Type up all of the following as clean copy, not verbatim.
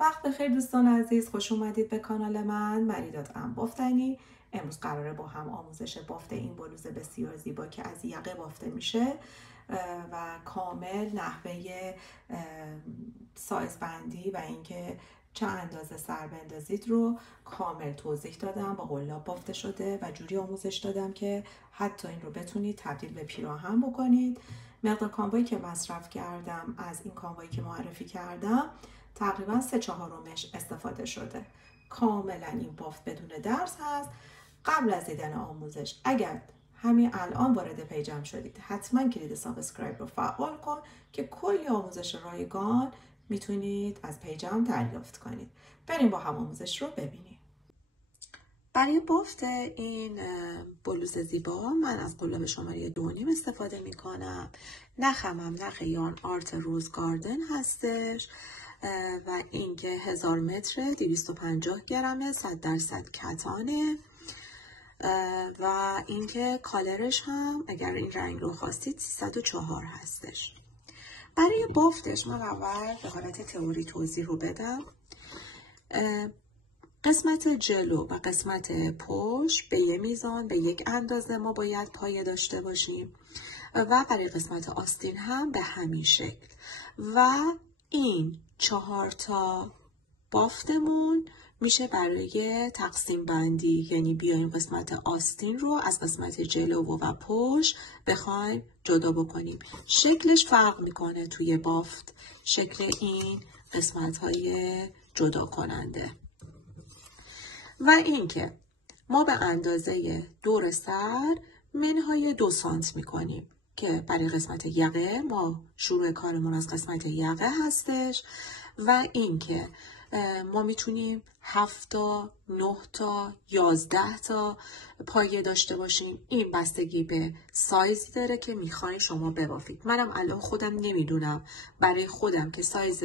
وقت بخیر دوستان عزیز، خوش اومدید به کانال من مریدات بافتنی. امروز قراره با هم آموزش بافت این بلوز بسیار زیبا که از یقه بافته میشه و کامل نحوه سایز بندی و اینکه چه اندازه سر بندازید رو کامل توضیح دادم. با قلاب بافته شده و جوری آموزش دادم که حتی این رو بتونید تبدیل به پیراهن بکنید. مقدار کانوایی که مصرف کردم از این کانوایی که معرفی کردم تقریبا 3/4 استفاده شده. کاملا این بافت بدون درس هست. قبل از دیدن آموزش اگر همین الان وارد پیجم شدید حتما کلید سابسکرایب رو فعال کن که کلی آموزش رایگان میتونید از پیجم دریافت کنید. بریم با هم آموزش رو ببینیم. برای بافت این بلوز زیبا من از قلاب شماره 2.5 استفاده میکنم. نخمم نخ یارن آرت روز گاردن هستش و اینکه 1000 متر 250 گرمه 100% کتانه و اینکه کالرش هم اگر این رنگ رو خواستید 304 هستش. برای بافتش من اول به حالت تئوری توضیح رو بدم. قسمت جلو و قسمت پشت به یه میزان به یک اندازه ما باید پایه داشته باشیم و برای قسمت آستین هم به همین شکل و این 4 تا بافتمون میشه برای تقسیم بندی، یعنی بیایم قسمت آستین رو از قسمت جلو و پشت بخوایم جدا بکنیم. شکلش فرق میکنه توی بافت، شکل این قسمت های جدا کننده. و اینکه ما به اندازه دور سر منهای 2 سانت میکنیم که برای قسمت یقه ما شروع کارمون از قسمت یقه هستش و اینکه ما میتونیم 7 تا 9 تا 11 تا پایه داشته باشیم. این بستگی به سایزی داره که میخواین شما ببافید. منم الان خودم نمیدونم برای خودم که سایز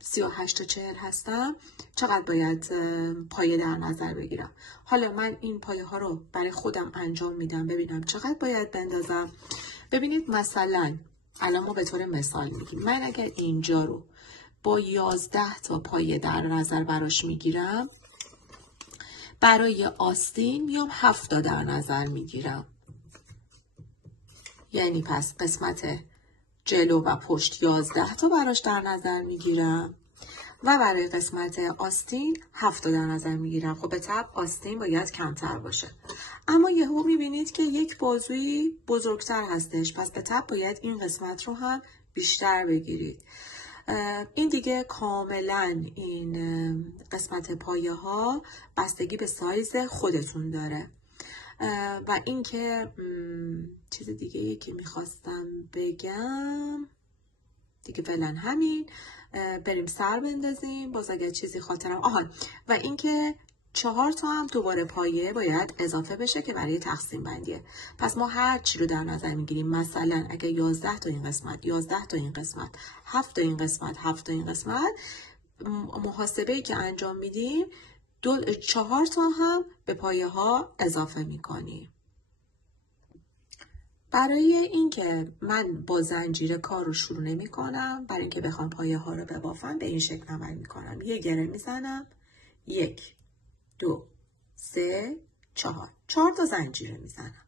38 تا 40 هستم چقدر باید پایه در نظر بگیرم. حالا من این پایه ها رو برای خودم انجام میدم ببینم چقدر باید بندازم. ببینید مثلا الان ما به طور مثال میگیم من اگر اینجا رو با 11 تا پایه در نظر براش میگیرم، برای آستین میام 7 تا در نظر میگیرم. یعنی پس قسمت جلو و پشت 11 تا براش در نظر میگیرم و برای قسمت آستین 7 تا در نظر میگیرم. خب به طبع آستین باید کمتر باشه، اما یهو میبینید که یک بازوی بزرگتر هستش، پس به طبع باید این قسمت رو هم بیشتر بگیرید. این دیگه کاملا این قسمت پایه ها بستگی به سایز خودتون داره. و اینکه چیز دیگه که میخواستم بگم دیگه فعلا همین. بریم سر بندازیم باز اگر چیزی خاطرم و اینکه 4 تا هم دوباره پایه باید اضافه بشه که برای تقسیم بندیه. پس ما هر چی رو در نظر میگیریم، مثلا اگه 11 تا این قسمت 11 تا این قسمت 7 تا این قسمت 7 تا این قسمت، محاسبه‌ای که انجام میدیم 4 تا هم به پایه ها اضافه میکنیم. برای اینکه من با زنجیره کار رو شروع نمی کنم، برای اینکه بخوام پایه ها رو ببافم به این شکل عمل می کنم. یه گره می زنم، 1 2 3 4 تا زنجیره می زنم.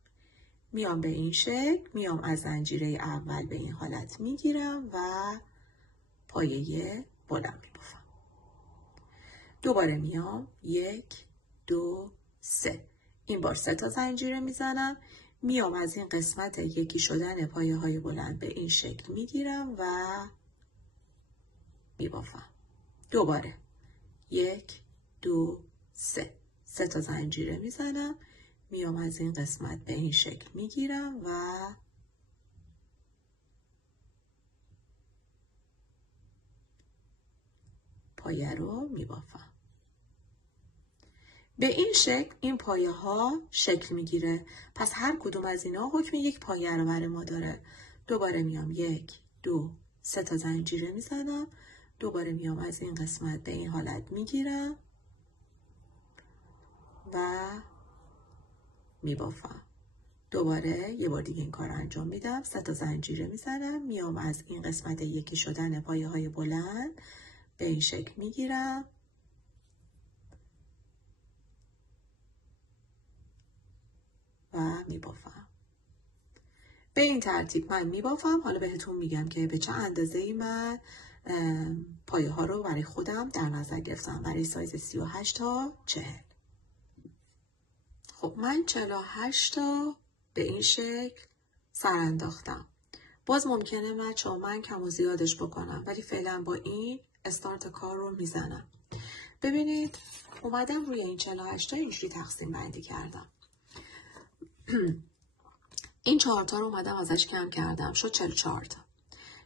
میام به این شکل، میام از زنجیره اول به این حالت می گیرم و پایه بلند می بافم. دوباره میام 1 2 3 این بار 3 تا زنجیره می زنم. میام از این قسمت یکی شدن پایه های بلند به این شکل میگیرم و میبافم. دوباره 1 2 3 تا زنجیره میزنم. میام از این قسمت به این شکل میگیرم و پایه رو میبافم. به این شکل این پایه ها شکل میگیره. پس هر کدوم از اینا حکم یک پایه رو برای ما داره. دوباره میام 1 2 3 تا زنجیره میزنم. دوباره میام از این قسمت به این حالت میگیرم و میبافم. دوباره یه بار دیگه این کار رو انجام میدم. 3 تا زنجیره میزنم. میام از این قسمت یکی شدن پایه های بلند به این شکل میگیرم و میبافم. به این ترتیب من میبافم. حالا بهتون میگم که به چه اندازه‌ای من پایه ها رو برای خودم در نظر گرفتم برای سایز 38 تا 40. خب من 48 تا به این شکل سر انداختم. باز ممکنه من کم و زیادش بکنم، ولی فعلا با این استارت کار رو میزنم. ببینید اومدم روی این 48 تا اینجوری تقسیم بندی کردم. این 4 تا رو اومدم ازش کم کردم، شد 44 تا.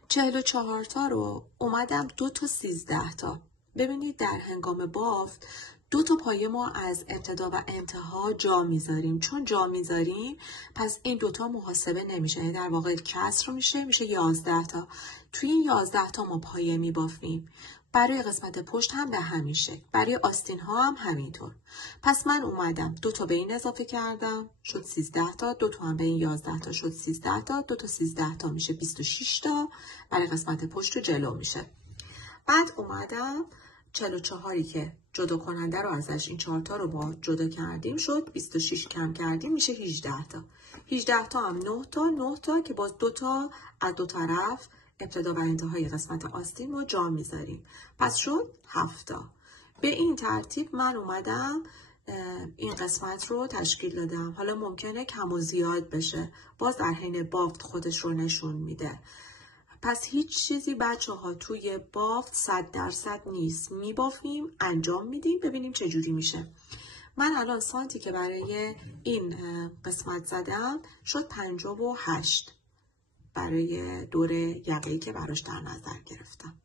44 تا رو اومدم 2 تا 13 تا. ببینید در هنگام بافت 2 تا پایه ما از ابتدا و انتها جا میذاریم. چون جا میذاریم پس این 2 تا محاسبه نمیشه، یعنی در واقع کسر میشه 11 تا. توی این 11 تا ما پایه میبافیم. برای قسمت پشت هم به همین شکل، برای آستین ها هم همینطور. پس من اومدم 2 تا به این اضافه کردم شد 13 تا، 2 تا هم به این 11 تا شد 13 تا، 2 تا 13 تا میشه 26 تا، برای قسمت پشت و جلو میشه. بعد اومدم 44 که جدا کننده رو ازش این 4 تا رو با جدا کردیم شد 26 کم کردیم میشه 18 تا. 18 تا هم 9 تا که باز 2 تا از دو طرف ابتدا و انتهای قسمت آستین رو جا میذاریم. پس شد 7 تا. به این ترتیب من اومدم این قسمت رو تشکیل دادم. حالا ممکنه کم و زیاد بشه، باز در حین بافت خودش رو نشون میده. پس هیچ چیزی بچه ها توی بافت 100% نیست. میبافیم، انجام میدیم، ببینیم چه جوری میشه. من الان سانتی که برای این قسمت زدم شد 58 برای دور یقه‌ای که براش در نظر گرفتم.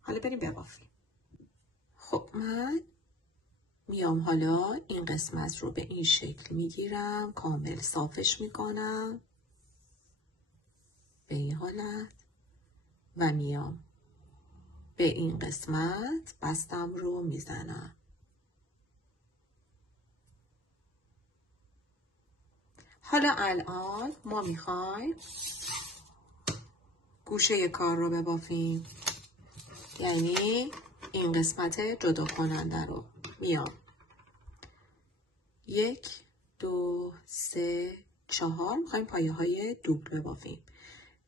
حالا بریم ببافیم. خب من میام حالا این قسمت رو به این شکل میگیرم، کامل صافش میکنم به این حالت و میام به این قسمت بستم رو میزنم. حالا الان ما میخوایم گوشه کار رو ببافیم، یعنی این قسمت جدا کننده رو. میام 1 2 3 4 میخوایم پایه های دوبل ببافیم.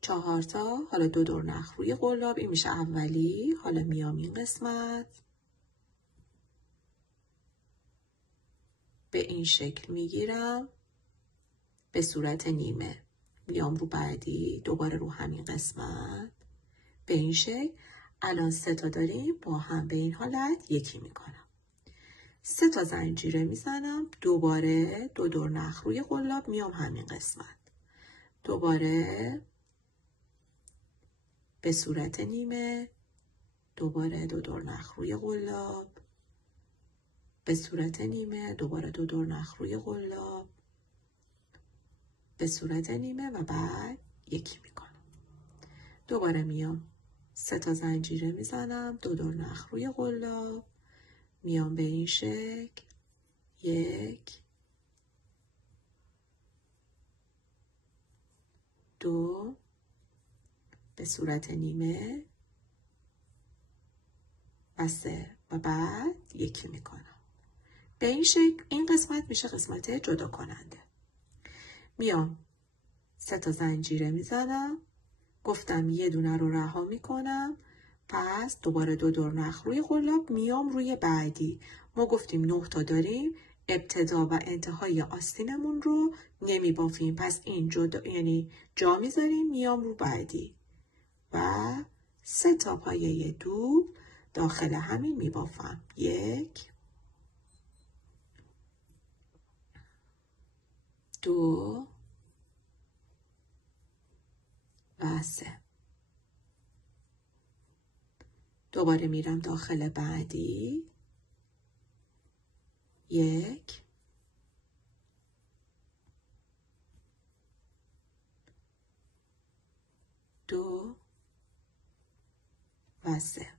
4 تا، حالا 2 دور نخ روی قلاب، این میشه اولی. حالا میام این قسمت به این شکل میگیرم به صورت نیمه. میام رو بعدی، دوباره رو همین قسمت به این شکل. الان 3 تا داریم، با هم به این حالت یکی میکنم. 3 تا زنجیره میزنم، دوباره 2 دور نخ روی قلاب، میام همین قسمت، دوباره به صورت نیمه، دوباره 2 دور نخ روی قلاب، به صورت نیمه، دوباره 2 دور نخ روی قلاب، به صورت نیمه و بعد یکی میکنم. دوباره میام 3 تا زنجیره میزنم، 2 دور نخ روی قلاب، میام به این شکل، 1 2 به صورت نیمه و 3 و بعد یکی میکنم. به این شکل این قسمت میشه قسمت جدا کننده. میام 3 تا زنجیره میزنم، گفتم یه دونه رو رها میکنم، پس دوباره 2 دور نخ روی قلاب، میام روی بعدی. ما گفتیم 9 تا داریم، ابتدا و انتهای آستینمون رو نمیبافیم، پس این جدا، یعنی جا میذاریم، میام رو بعدی و 3 تا پایه دوبل داخل همین میبافم. 1 2 و 3. دوباره میرم داخل بعدی، 1 2 و 3.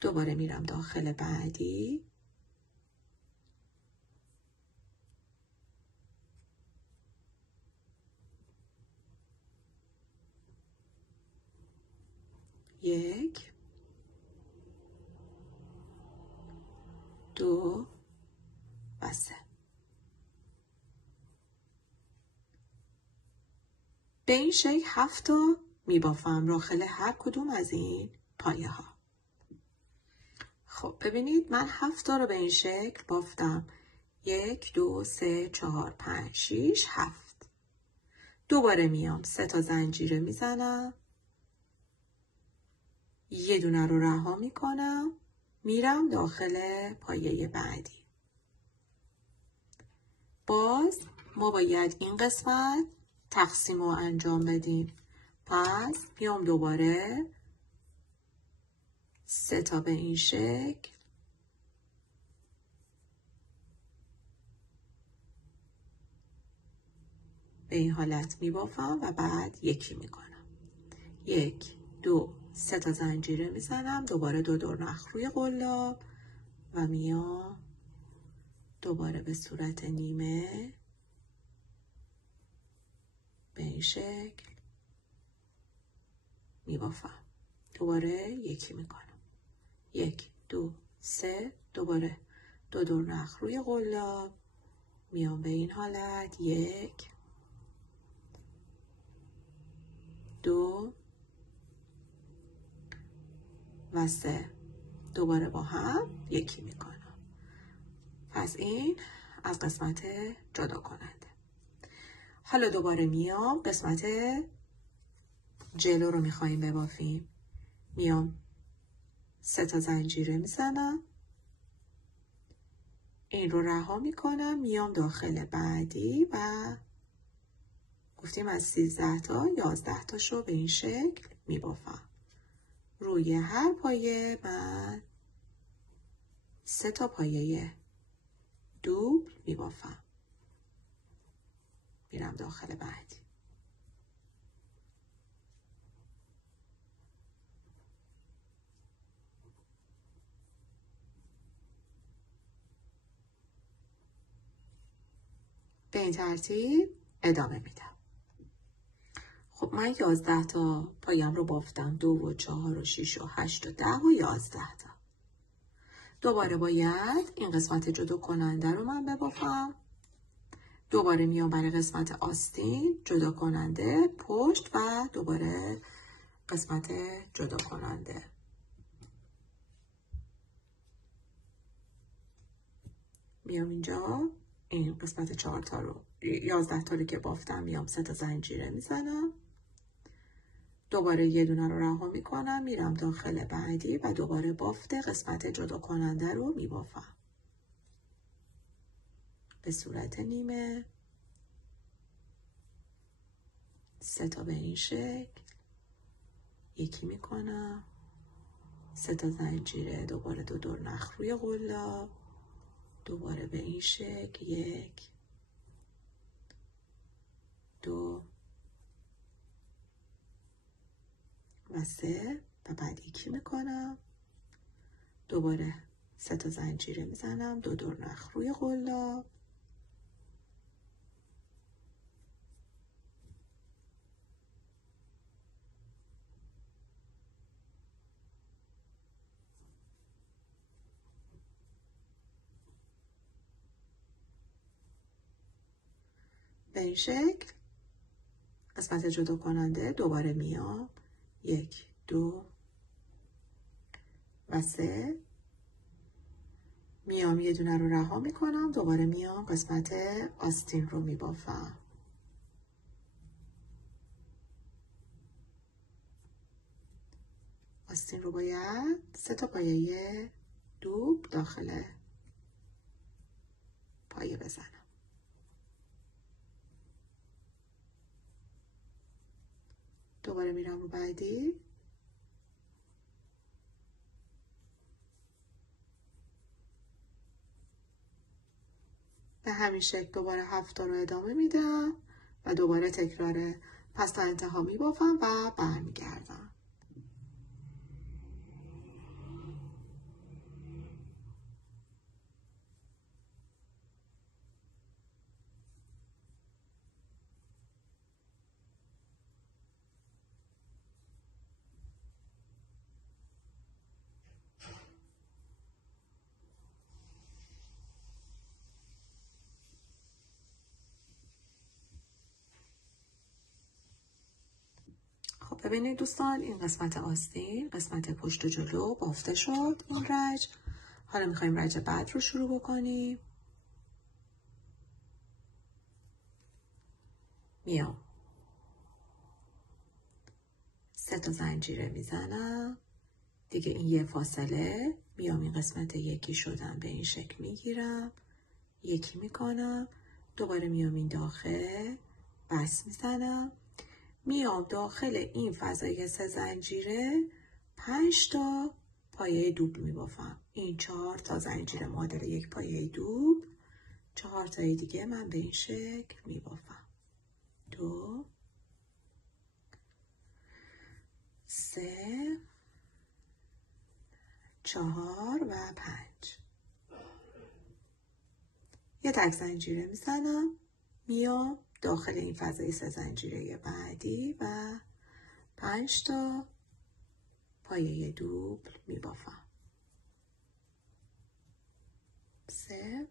دوباره میرم داخل بعدی، 1 2 و 3. به این شکل 7 تا میبافم داخل هر کدوم از این پایه ها. خب ببینید من 7 تا رو به این شکل بافتم. 1 2 3 4 5 6 7. دوباره میام 3 تا زنجیره میزنم، یه دونه رو رها میکنم، میرم داخل پایه بعدی. باز ما باید این قسمت تقسیم رو انجام بدیم. پس بیام دوباره 3 تا به این شکل به این حالت میبافم و بعد یکی میکنم. 1 2 3 تا زنجیره میزنم، دوباره 2 دور نخ روی قلاب و میام دوباره به صورت نیمه به این شکل میبافم. دوباره یکی میکنم. 1 2 3 دوباره 2 دور نخ روی قلاب میام به این حالت. 1 2 و 3 دوباره با هم یکی میکنم. پس این از قسمت جدا کننده. حالا دوباره میام قسمت جلو رو میخواییم ببافیم. میام 3 تا زنجیره میزنم، این رو رها میکنم، میام داخل بعدی و گفتیم از 13 تا 11 تاشو به این شکل میبافم. روی هر پایه من 3 تا پایه دوبل میبافم. میرم داخل بعدی. به این ترتیب ادامه میدم. خب من 11 تا پایم رو بافتم. 2 و 4 و 6 و 8 و 10 و 11 تا. دوباره باید این قسمت جدا کننده رو من ببافم. دوباره میام برای قسمت آستین جدا کننده پشت و دوباره قسمت جدا کننده. میام اینجا این قسمت 4 تا رو 11 تا رو که بافتم میام 3 تا زنجیره میزنم، دوباره یه دونه رو رها میکنم، میرم داخل بعدی و دوباره بافت قسمت جدا کننده رو میبافم به صورت نیمه. 3 تا به این شکل یکی میکنم، 3 تا زنجیره، دوباره 2 دور نخ روی قلاب، دوباره به این شکل 1 2 و 3 و بعد یکی میکنم، دوباره 3 تا زنجیره میزنم، 2 دور نخ روی قلاب، به این شکل قسمت جدا کننده. دوباره میام 1 2 و 3 میام یه دونه رو رها میکنم، دوباره میام قسمت آستین رو میبافم. آستین رو باید 3 تا پایه دوب داخل پایه بزنم. دوباره میرم رو بعدی. به همین شکل دوباره 7 تا رو ادامه میدم و دوباره تکراره. پس تا انتها میبافم و برمیگردم. ببینید دوستان این قسمت آستین، قسمت پشت و جلو بافته شد این رج. حالا میخوایم رج بعد رو شروع بکنیم. میام 3 تا زنجیره میزنم دیگه، این یه فاصله. میام این قسمت یکی شدن به این شکل میگیرم، یکی میکنم، دوباره میام این داخل بس میزنم، میام داخل این فضای 3 زنجیره 5 تا پایه دوبل میبافم. این 4 تا زنجیره معادل یک پایه دوبل، 4 تای دیگه من به این شکل میبافم. 2 3 4 و 5. یه تک زنجیره میزنم، میام داخل این فضای 3 زنجیره بعدی و 5 تا پایه دوبل میبافم. 3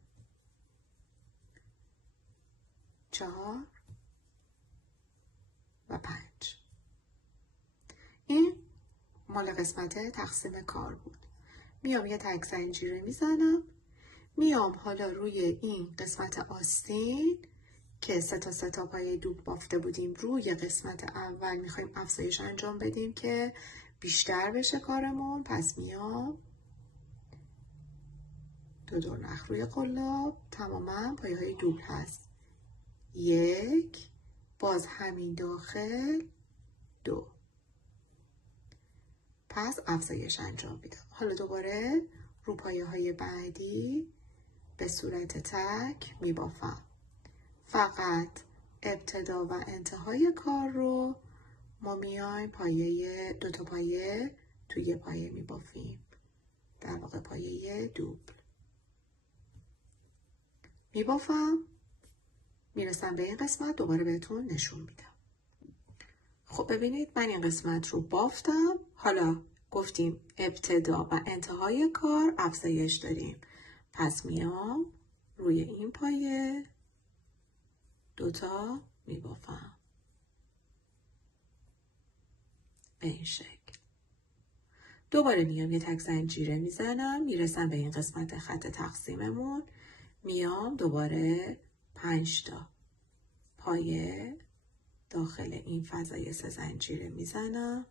4 و 5. این مال قسمت تقسیم کار بود. میام یه تک زنجیره میزنم، میام حالا روی این قسمت آستین که 3 تا پایه دوبل بافته بودیم، روی قسمت اول میخوایم افزایش انجام بدیم که بیشتر بشه کارمون. پس میام 2 دور نخ روی قلاب، تماما پایه های دوبل هست. 1 باز همین داخل 2. پس افزایش انجام میدم. حالا دوباره رو پایه های بعدی به صورت تک میبافم. فقط ابتدا و انتهای کار رو ما میایم پایه 2 تا پایه توی پایه میبافیم، در واقع پایه دوبل میبافم. میرسم به این قسمت، دوباره بهتون نشون میدم. خب ببینید من این قسمت رو بافتم. حالا گفتیم ابتدا و انتهای کار افزایش داریم، پس میام روی این پایه 2 تا میبافم به این شکل. دوباره میام یه تک زنجیره میزنم، میرسم به این قسمت خط تقسیممون، میام دوباره 5 تا پایه داخل این فضای 3 زنجیره میزنم.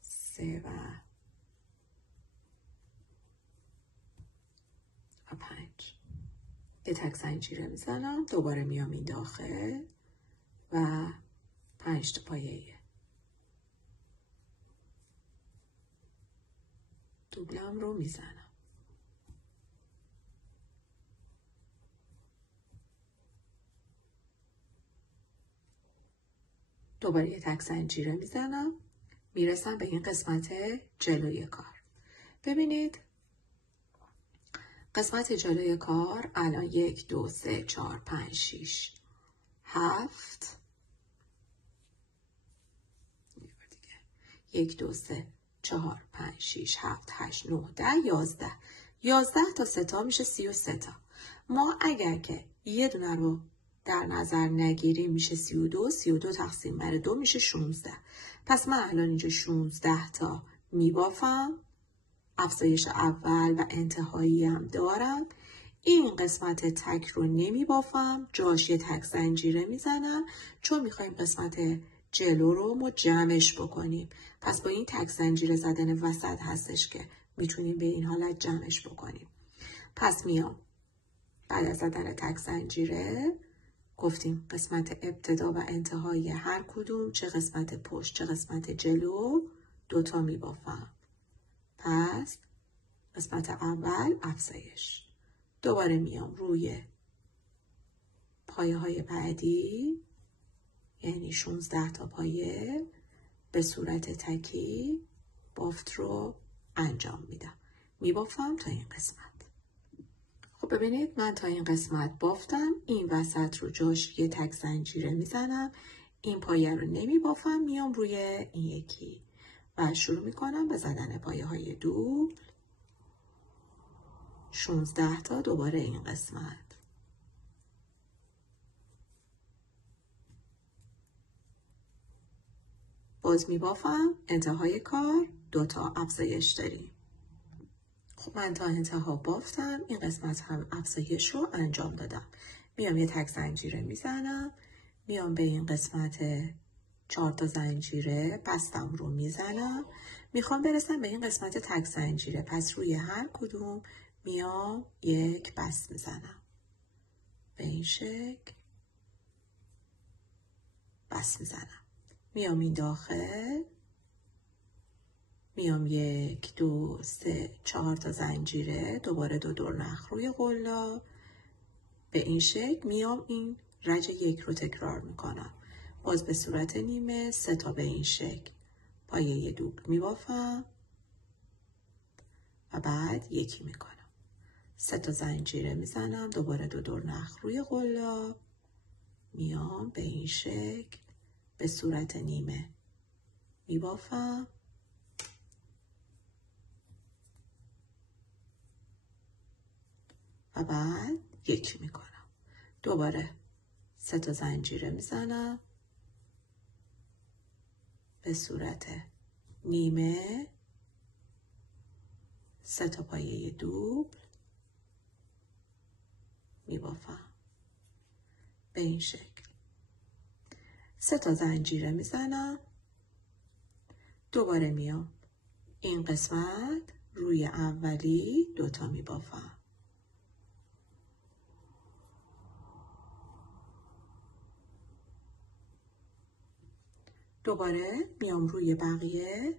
3 و 5. یه تک زنجیره میزنم، دوباره میام این داخل و 5 تا پایه دوبلم رو میزنم. دوباره یه تک زنجیره میزنم، میرسم به این قسمت جلوی کار. ببینید قسمت جلوی کار الان 1 2 3 4 5 6 7 1 2 3 4 5 6 7 8 9 10 11 تا 3 تا میشه 33 تا. ما اگر که یه دونه رو در نظر نگیریم میشه 32 تقسیم بر 2 میشه 16. پس من الان اینجا 16 تا میبافم، افزایش اول و انتهایی هم دارم. این قسمت تک رو نمیبافم، جاش یه تک زنجیره میزنم چون میخوایم قسمت جلو رو ما جمعش بکنیم. پس با این تک زنجیره زدن وسط هستش که میتونیم به این حالت جمعش بکنیم. پس میام بعد از زدن تک زنجیره گفتیم قسمت ابتدا و انتهای هر کدوم، چه قسمت پشت چه قسمت جلو، 2 تا میبافم. پس قسمت اول افزایش. دوباره میام روی پایه های بعدی، یعنی 16 تا پایه به صورت تکی بافت رو انجام میدم. میبافم تا این قسمت. خب ببینید من تا این قسمت بافتم، این وسط رو جاش یه تک زنجیره میزنم، این پایه رو نمیبافم، میام روی این یکی و شروع میکنم به زدن پایه های دوبل. 16 تا دوباره این قسمت. باز میبافم. انتهای کار 2 تا افزایش داریم. خب من تا انتها بافتم. این قسمت هم افزایش رو انجام دادم. میام یه تک زنجیره میزنم. میام به این قسمت 4 تا زنجیره بستم رو میزنم. میخوام برسم به این قسمت تک زنجیره. پس روی هر کدوم میام یک بست میزنم. به این شکل بست میزنم. میام این داخل. میام 1 2 3 4 تا زنجیره. دوباره 2 دور نخ روی قلاب. به این شکل میام این رج 1 رو تکرار میکنم. باز به صورت نیمه 3 تا به این شکل پایه دوبل میبافم و بعد یکی میکنم. 3 تا زنجیره میزنم. دوباره 2 دور نخ روی قلاب. میام به این شکل به صورت نیمه میبافم و بعد یکی میکنم. دوباره 3 تا زنجیره میزنم به صورت نیمه. 3 تا پایه دوبل میبافم به این شکل. 3 تا زنجیره میزنم. دوباره میام این قسمت روی اولی 2 تا میبافم. دوباره میام روی بقیه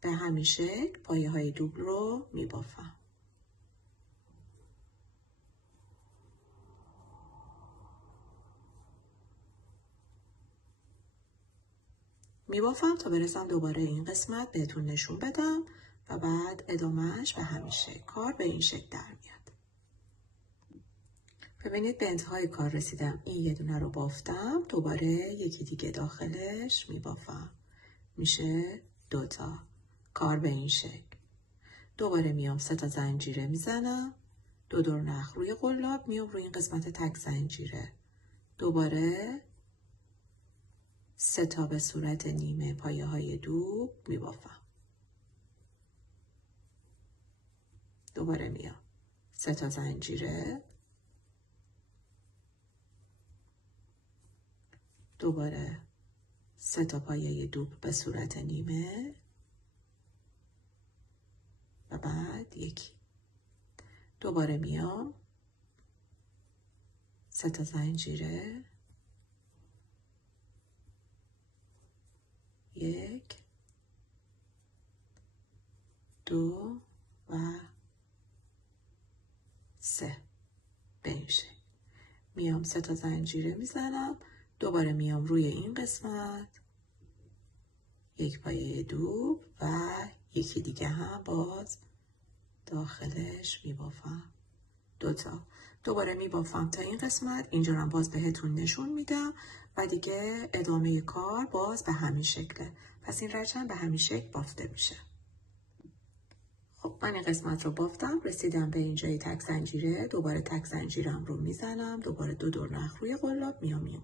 به همین شکل پایه های دوبل رو میبافم. میبافم تا برسم دوباره این قسمت بهتون نشون بدم و بعد ادامهش به همین شکل. کار به این شکل در میاد. ببینید به انتهای کار رسیدم. این یه دونه رو بافتم. دوباره یکی دیگه داخلش میبافم. میشه 2 تا. کار به این شکل. دوباره میام 3 تا زنجیره میزنم. 2 دور نخ روی قلاب. میام روی این قسمت تک زنجیره. دوباره 3 تا به صورت نیمه پایه های دوبل میبافم. دوباره میام 3 تا زنجیره. دوباره 3 تا پایه دوبل به صورت نیمه و بعد یکی. دوباره میام 3 تا زنجیره. 1 2 و 3 به این شکل. میام 3 تا زنجیره میزنم. دوباره میام روی این قسمت یک پایه دوبل و یکی دیگه هم باز داخلش میبافم. 2 تا. دوباره میبافم تا این قسمت. اینجا هم باز بهتون نشون میدم و دیگه ادامه کار باز به همین شکله. پس این رچن به همین شکل بافته میشه. خب من این قسمت رو بافتم. رسیدم به اینجای تک زنجیره. دوباره تک زنجیرم رو میزنم. دوباره 2 دور نخ روی قلاب. میام این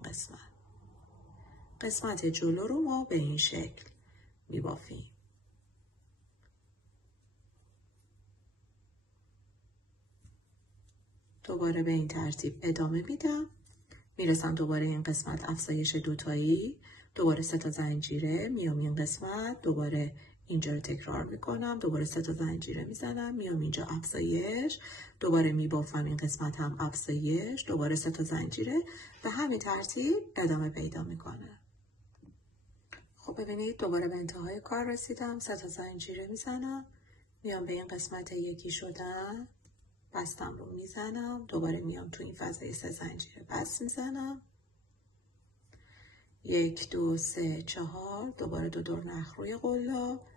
قسمت جلو رو ما به این شکل میبافیم. دوباره به این ترتیب ادامه میدم. میرسم دوباره این قسمت افزایش 2 تایی. دوباره 3 تا زنجیره. میام این قسمت. دوباره اینجا رو تکرار میکنم. دوباره 3 تا زنجیره میزنم. میام اینجا افزایش. دوباره میبافم این قسمت هم افزایش. دوباره 3 تا زنجیره. به همین ترتیب ادامه پیدا میکنه. خب ببینید دوباره به انتهای کار رسیدم. 3 تا زنجیره میزنم. میام به این قسمت یکی شدن. بستم رو میزنم. دوباره میام تو این فضای 3 زنجیره بست میزنم. 1 2 3 4. دوباره 2 دور نخ روی قلاب.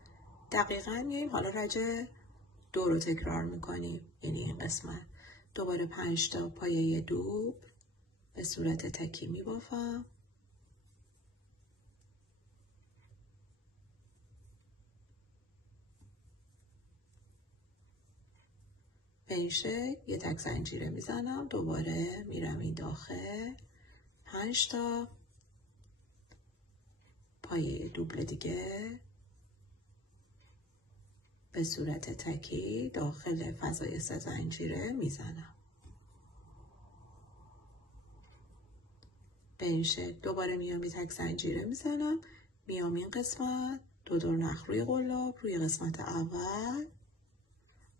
دقیقاً میایم حالا رج 2 رو تکرار میکنیم. یعنی این قسمت. دوباره 5 تا پایه دوبل به صورت تکی میبافم. به این شکل یه تک زنجیره میزنم. دوباره میرم این داخل. 5 تا پایه دوبل دیگه به صورت تکی داخل فضای 3 زنجیره میزنم. به این شکل دوباره میام یه تک زنجیره میزنم، میام این قسمت دو دور نخ روی قلاب، روی قسمت اول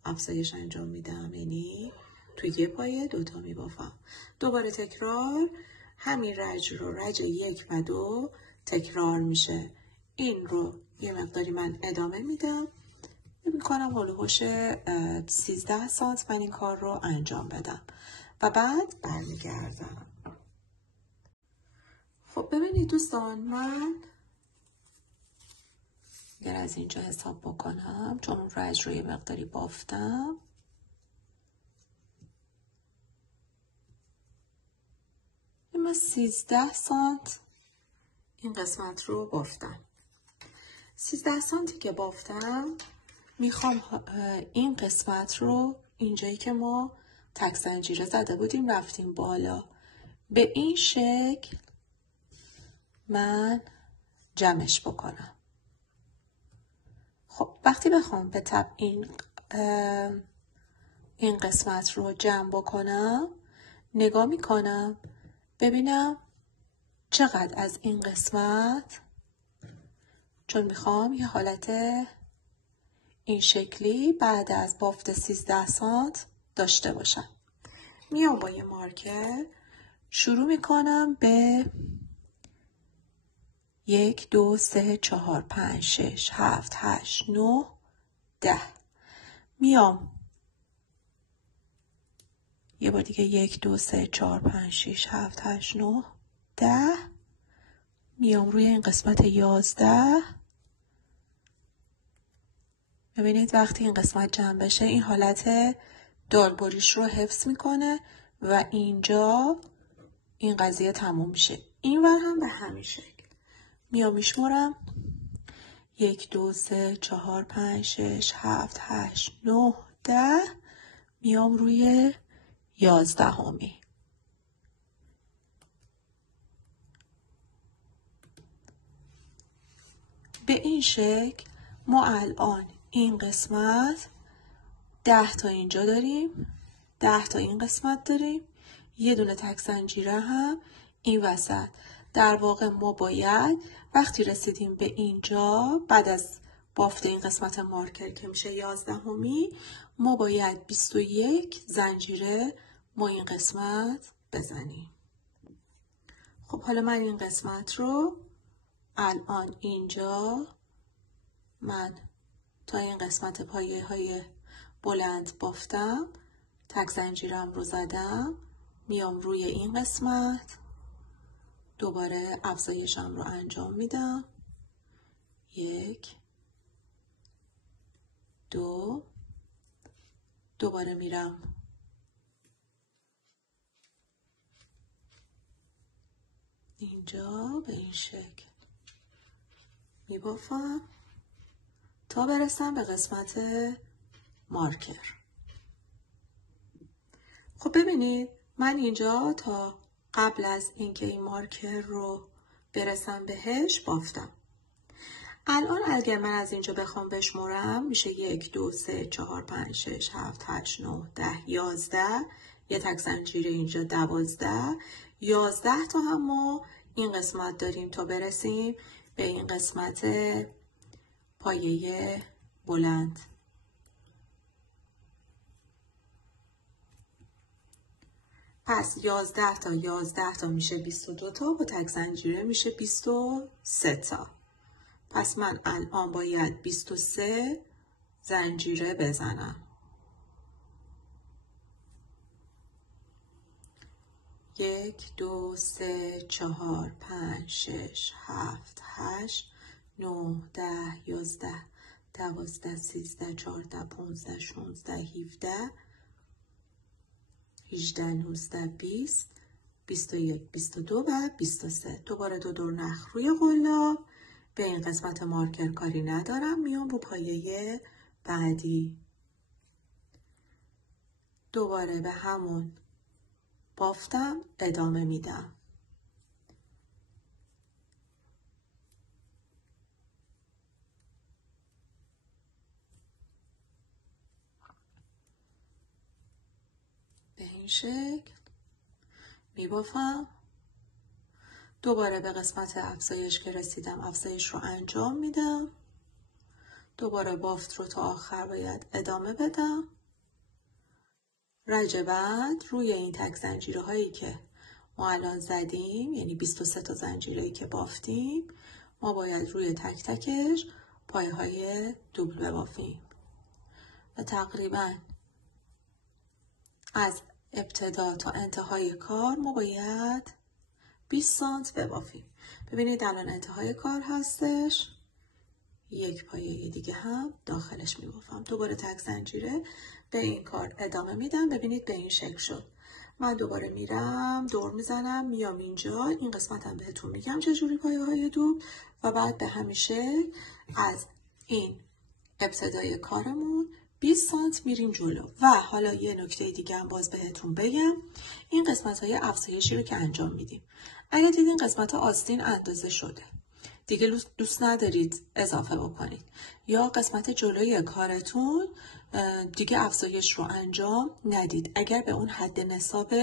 افزایش انجام میدم، یعنی توی یه پایه دوتا میبافم. دوباره تکرار همین رج رو رج 1 و 2 تکرار میشه. این رو یه مقداری من ادامه میدم، میکنم هلوهوش 13 سانت من این کار رو انجام بدم و بعد برمیگردم. خب ببینید دوستان، من اگر از اینجا حساب بکنم چون اون رج رو یه مقداری بافتم، من 13 سانت این قسمت رو بافتم. 13 سانتی که بافتم میخوام این قسمت رو اینجایی که ما تک زنجیره زده بودیم رفتیم بالا، به این شکل من جمعش بکنم. خب وقتی بخوام به تبع این قسمت رو جمع بکنم نگاه میکنم ببینم چقدر از این قسمت، چون میخوام یه حالت این شکلی بعد از بافت 13 سانت داشته باشم. میام با یه مارکر شروع میکنم به 1 2 3 4 5 6 7 8 9 10. میام یه بار دیگه 1 2 3 4 5 6 7 8 9 10. میام روی این قسمت 11. ببینید وقتی این قسمت جمع بشه این حالت دالبریش رو حفظ میکنه و اینجا این قضیه تموم میشه. این ور هم به همین شکل میام میشمرم 1 2 3 4 5 6 7 8 9 10. میام روی 11. به این شکل ما الان این قسمت 10 تا اینجا داریم، 10 تا این قسمت داریم، یه دونه تک زنجیره هم این وسط. در واقع ما باید وقتی رسیدیم به اینجا بعد از بافت این قسمت مارکر که میشه 11 ما باید 21 زنجیره ما این قسمت بزنیم. خب حالا من این قسمت رو الان اینجا من تا این قسمت پایه های بلند بافتم، تک زنجیرم رو زدم، میام روی این قسمت دوباره افزایشم رو انجام میدم 1 2. دوباره میرم اینجا به این شکل میبافم تا برسم به قسمت مارکر. خب ببینید من اینجا تا قبل از اینکه این مارکر رو برسم بهش بافتم. الان اگر من از اینجا بخوام بشمرم میشه 1 2 3 4 5 6 7 8 9 10 11. یه تک زنجیره اینجا 12. 11 تا هم ما این قسمت داریم تا برسیم به این قسمت پایه بلند. پس 11 تا 11 تا میشه 22 تا، با تک زنجیره میشه 23 تا. پس من الان باید 23 زنجیره بزنم. 1 2 3 4 5 6 7 8 9 10 11 12 13 14 15 16 17 18 19 20 21 22 و 23. دوباره دو دور نخ روی قلاب. به این قسمت مارکر کاری ندارم، میام رو پایه بعدی. دوباره به همون بافتم ادامه میدم. این شکل میبافم. دوباره به قسمت افزایش که رسیدم افزایش رو انجام میدم. دوباره بافت رو تا آخر باید ادامه بدم. رنج بعد روی این تک زنجیره هایی که ما الان زدیم، یعنی 23 تا زنجیرهایی که بافتیم، ما باید روی تک تکش پایه های دوبل ببافیم و تقریبا از ابتدا تا انتهای کار ما باید 20 سانت ببافیم. ببینید الان انتهای کار هستش. یک پایه دیگه هم داخلش میبافم. دوباره تک زنجیره به این کار ادامه میدم. ببینید به این شکل شد. من دوباره میرم دور میزنم میام اینجا. این قسمت هم بهتون میگم چجوری پایه های دوبل و بعد به همین شکل از این ابتدای کارمون 20 سانت میریم جلو. و حالا یه نکته دیگه هم باز بهتون بگم. این قسمت های افزایشی رو که انجام میدیم، اگه دیدین قسمت آستین اندازه شده دیگه دوست ندارید اضافه بکنید، یا قسمت جلوی کارتون دیگه افزایش رو انجام ندید اگر به اون حد نصاب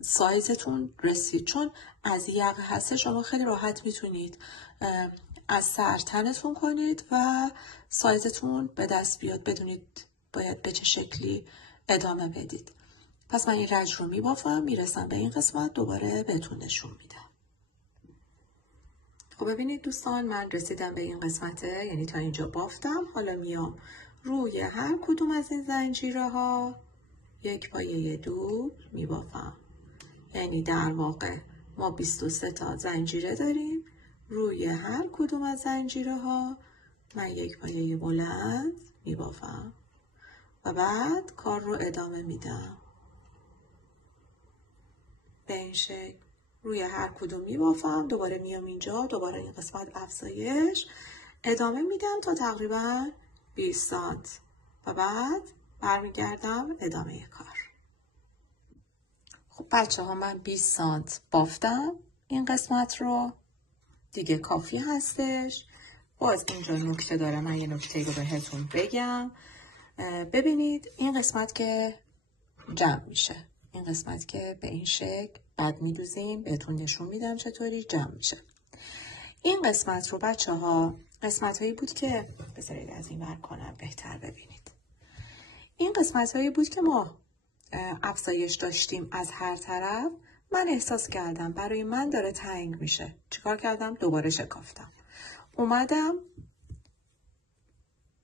سایزتون رسید، چون از یقه هسته شما خیلی راحت میتونید از سر تنتون کنید و سایزتون به دست بیاد، بدونید باید به چه شکلی ادامه بدید. پس من این رنج رو میبافم، میرسم به این قسمت دوباره بهتون نشون میدم. خب ببینید دوستان، من رسیدم به این قسمته، یعنی تا اینجا بافتم. حالا میام روی هر کدوم از این زنجیره ها یک پایه دوبل میبافم. یعنی در واقع ما 23 تا زنجیره داریم. روی هر کدوم از زنجیره ها من یک پایه بلند میبافم و بعد کار رو ادامه میدم. به این شکل روی هر کدوم میبافم. دوباره میام اینجا، دوباره این قسمت افزایش ادامه میدم تا تقریبا 20 سانت و بعد برمیگردم ادامه کار. خب بچه ها، من 20 سانت بافتم این قسمت رو، دیگه کافی هستش. باز اینجا نکته داره، من یه نکته رو بهتون بگم. ببینید این قسمت که جمع میشه، این قسمت که به این شکل بعد میدوزیم، بهتون نشون میدم چطوری جمع میشه. این قسمت رو بچه ها قسمت هایی بود که بذارید از این ور کنم بهتر ببینید. این قسمت هایی بود که ما افزایش داشتیم از هر طرف. من احساس کردم برای من داره تنگ میشه. چیکار کردم؟ دوباره شکافتم. اومدم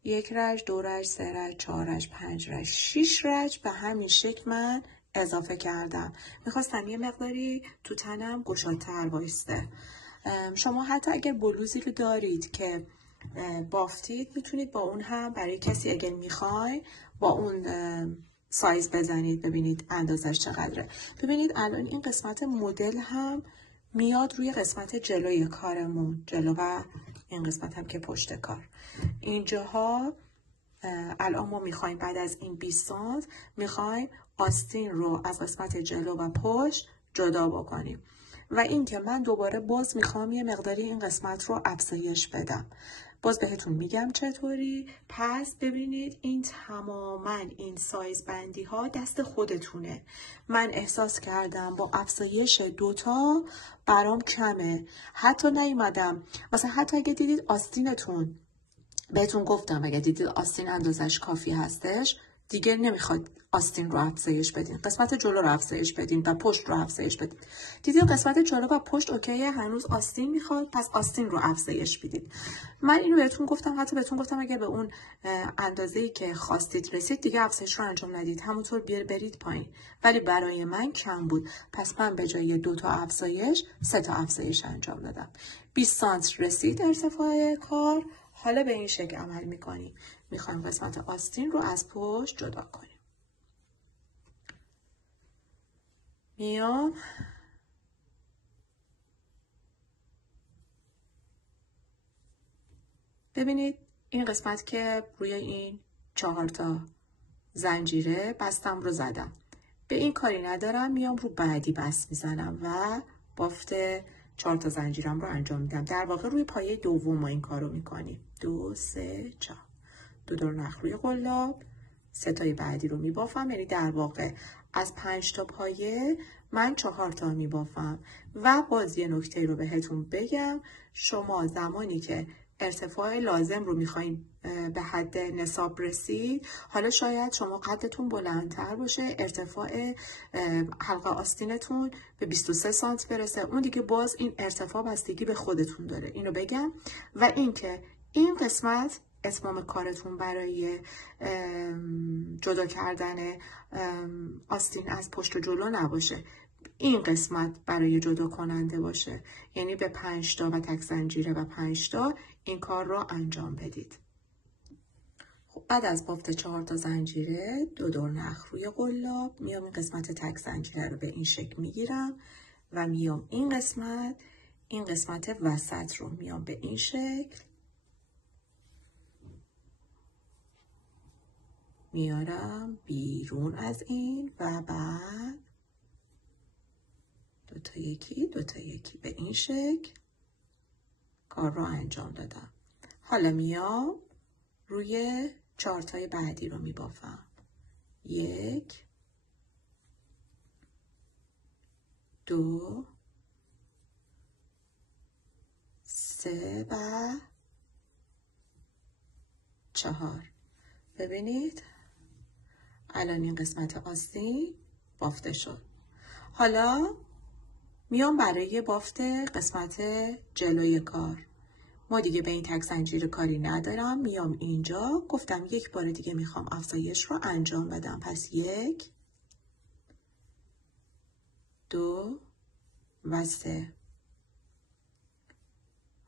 1 رج، 2 رج، 3 رج، 4 رج، 5 رج، 6 رج به همین شکل من اضافه کردم. میخواستم یه مقداری تو تنم گشادتر وایسته. شما حتی اگر بلوزی رو دارید که بافتید، میتونید با اون هم برای کسی اگر میخوای با اون سایز بزنید، ببینید اندازش چقدره. ببینید الان این قسمت مدل هم میاد روی قسمت جلوی کارمون، جلو و این قسمت هم که پشت کار. اینجاها الان ما میخوایم بعد از این 20 سانت میخوایم آستین رو از قسمت جلو و پشت جدا بکنیم و این که من دوباره باز میخوام یه مقداری این قسمت رو افزایش بدم. باز بهتون میگم چطوری. پس ببینید این تماما این سایز بندی ها دست خودتونه. من احساس کردم با افزایش 2 تا برام کمه. حتی نیومدم مثلا، حتی اگه دیدید آستینتون، بهتون گفتم اگه دیدید آستین اندازش کافی هستش، دیگه نمیخواد آستین رو افزایش بدین، قسمت جلو رو افزایش بدین و پشت رو افزایش بدین. دیدین قسمت جلو و پشت اوکیه، هنوز آستین میخواد، پس آستین رو افزایش بدید. من اینو بهتون گفتم، حتی بهتون گفتم اگه به اون اندازه‌ای که خواستید رسید دیگه افزایش رو انجام ندید، همونطور برید پایین. ولی برای من کم بود، پس من به جای 2 تا افزایش 3 تا افزایش انجام دادم. 20 سانت رسید ارتفاع کار. حالا به این شکل عمل میکنیم. میخوایم قسمت آستین رو از پشت جدا کنیم. میام ببینید این قسمت که روی این 4 تا زنجیره بستم رو زدم. به این کاری ندارم، میام رو بعدی بست میزنم و بافت 4 تا زنجیرم رو انجام میدم. در واقع روی پایه دوم ما این کار رو میکنیم. 2 3 4 2 دور نخ روی قلاب، 3 تای بعدی رو میبافم، یعنی در واقع از 5 تا پایه من 4 تا میبافم. و باز یه نکته رو بهتون بگم، شما زمانی که ارتفاع لازم رو میخواین به حد نصاب رسید، حالا شاید شما قدتون بلندتر باشه، ارتفاع حلقه آستینتون به 23 سانت برسه، اون دیگه باز این ارتفاع بستگی به خودتون داره، اینو بگم. و اینکه این قسمت اتمام کارتون برای جدا کردن آستین از پشت و جلو نباشه، این قسمت برای جدا کننده باشه، یعنی به 5 تا و تک زنجیره و 5 تا این کار رو انجام بدید. خب بعد از بافت 4 تا زنجیره 2 دور نخ روی قلاب، میام این قسمت تک زنجیره رو به این شکل میگیرم و میام این قسمت وسط رو میام به این شکل میارم بیرون از این و بعد 2 تا یکی 2 تا یکی به این شکل کار رو انجام دادم. حالا میام روی 4 تای بعدی رو میبافم. 1 2 3 و 4. ببینید الان این قسمت آستین بافته شد. حالا میام برای بافت قسمت جلوی کار. ما دیگه به این تک زنجیر کاری ندارم، میام اینجا، گفتم یک بار دیگه میخوام افزایش رو انجام بدم، پس 1 2 و 3.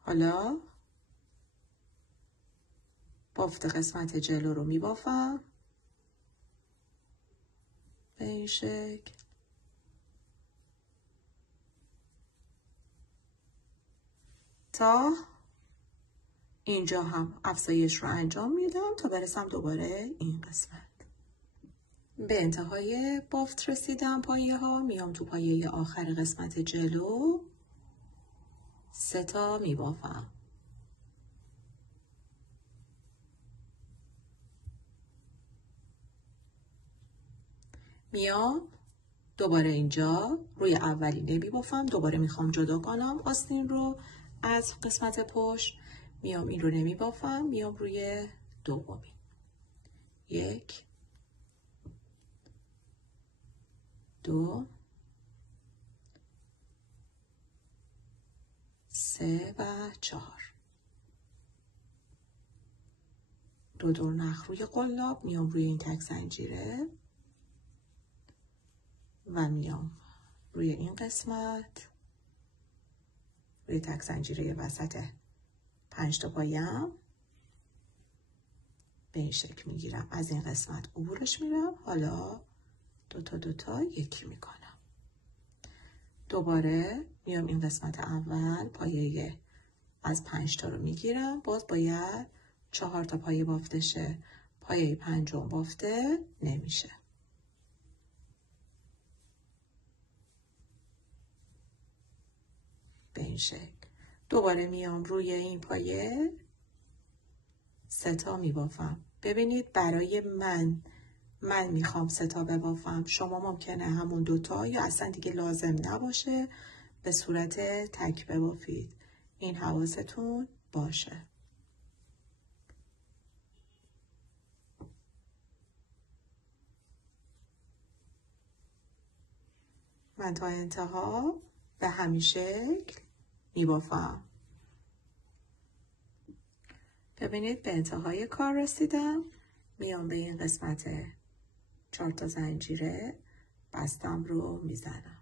حالا بافت قسمت جلو رو میبافم به این شکل تا اینجا هم افزایش رو انجام میدم تا برسم دوباره این قسمت. به انتهای بافت رسیدم پایه ها، میام تو پایه آخر قسمت جلو 3 تا میبافم. میام دوباره اینجا روی اولی نمیبافم، دوباره میخوام جدا کنم آستین رو از قسمت پشت، میام این رو نمیبافم، میام روی دومی. 1 2 3 و 4. 2 دور نخ روی قلاب، میام روی این تک زنجیره و میام روی این قسمت روی تک زنجیره وسط 5 تا پایم به این شکل میگیرم، از این قسمت عبورش میرم. حالا 2 تا 2 تا یکی میکنم. دوباره میام این قسمت اول پایه از 5 تا رو میگیرم، باز باید 4 تا پایه بافته شه، پایه پنجم بافته نمیشه. به این شکل دوباره میام روی این پایه 3 تا میبافم. ببینید برای من میخوام 3 تا ببافم، شما ممکنه همون 2 تا یا اصلا دیگه لازم نباشه به صورت تک ببافید، این حواستون باشه. من تا انتها به همین شکل میبافم. ببینید به انتهای کار رسیدم، میام به این قسمت 4 تا زنجیره بستم رو میزنم،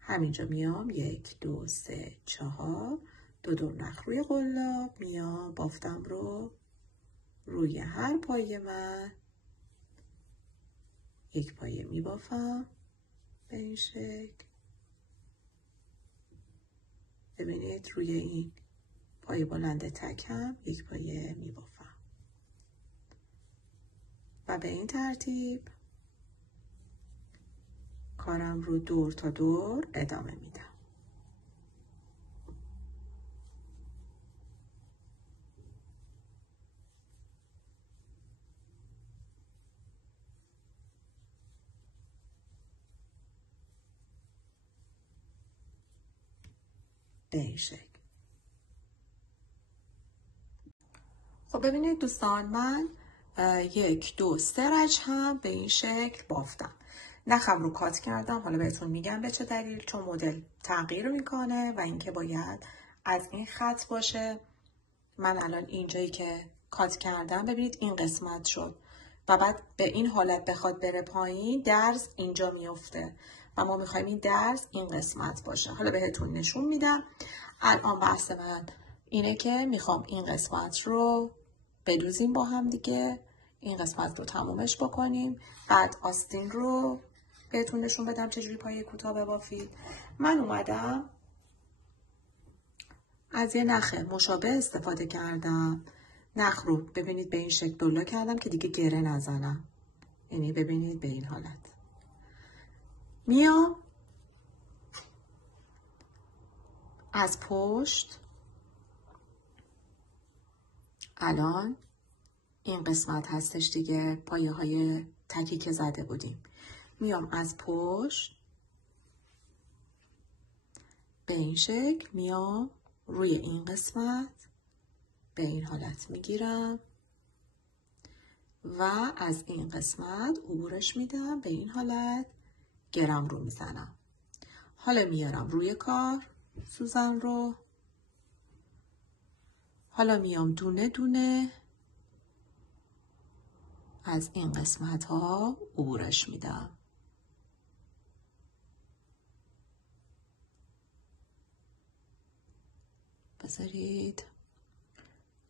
همینجا میام 1 2 3 4 2 دور نخ روی قلاب، میام بافتم رو روی هر پایه من 1 پایه میبافم به این شکل. ببینید روی این پایه بلند تکم 1 پایه میبافم و به این ترتیب کارم رو دور تا دور ادامه میدم. به این شکل. خب ببینید دوستان، من 1 2 3 رج هم به این شکل بافتم. نخم رو کات کردم. حالا بهتون میگم به چه دلیل، چون مدل تغییر میکنه و اینکه باید از این خط باشه. من الان اینجایی که کات کردم ببینید این قسمت شد و بعد به این حالت بخواد بره پایین درز اینجا میفته و ما میخوایم این درز این قسمت باشه. حالا بهتون نشون میدم. الان بحث من اینه که میخوام این قسمت رو بدوزیم با هم دیگه، این قسمت رو تمومش بکنیم، بعد آستین رو بهتون نشون بدم چجوری پایه کوتاه ببافید. من اومدم از یه نخ مشابه استفاده کردم. نخ رو ببینید به این شکل دولا کردم که دیگه گره نزنم. یعنی ببینید به این حالت میام از پشت. الان این قسمت هستش دیگه، پایه های تکی که زده بودیم. میام از پشت به این شکل، میام روی این قسمت به این حالت میگیرم و از این قسمت عبورش میدم به این حالت، گرم رو میزنم. حالا میارم روی کار سوزن رو. حالا میام دونه دونه از این قسمت ها عبورش میدم. بذارید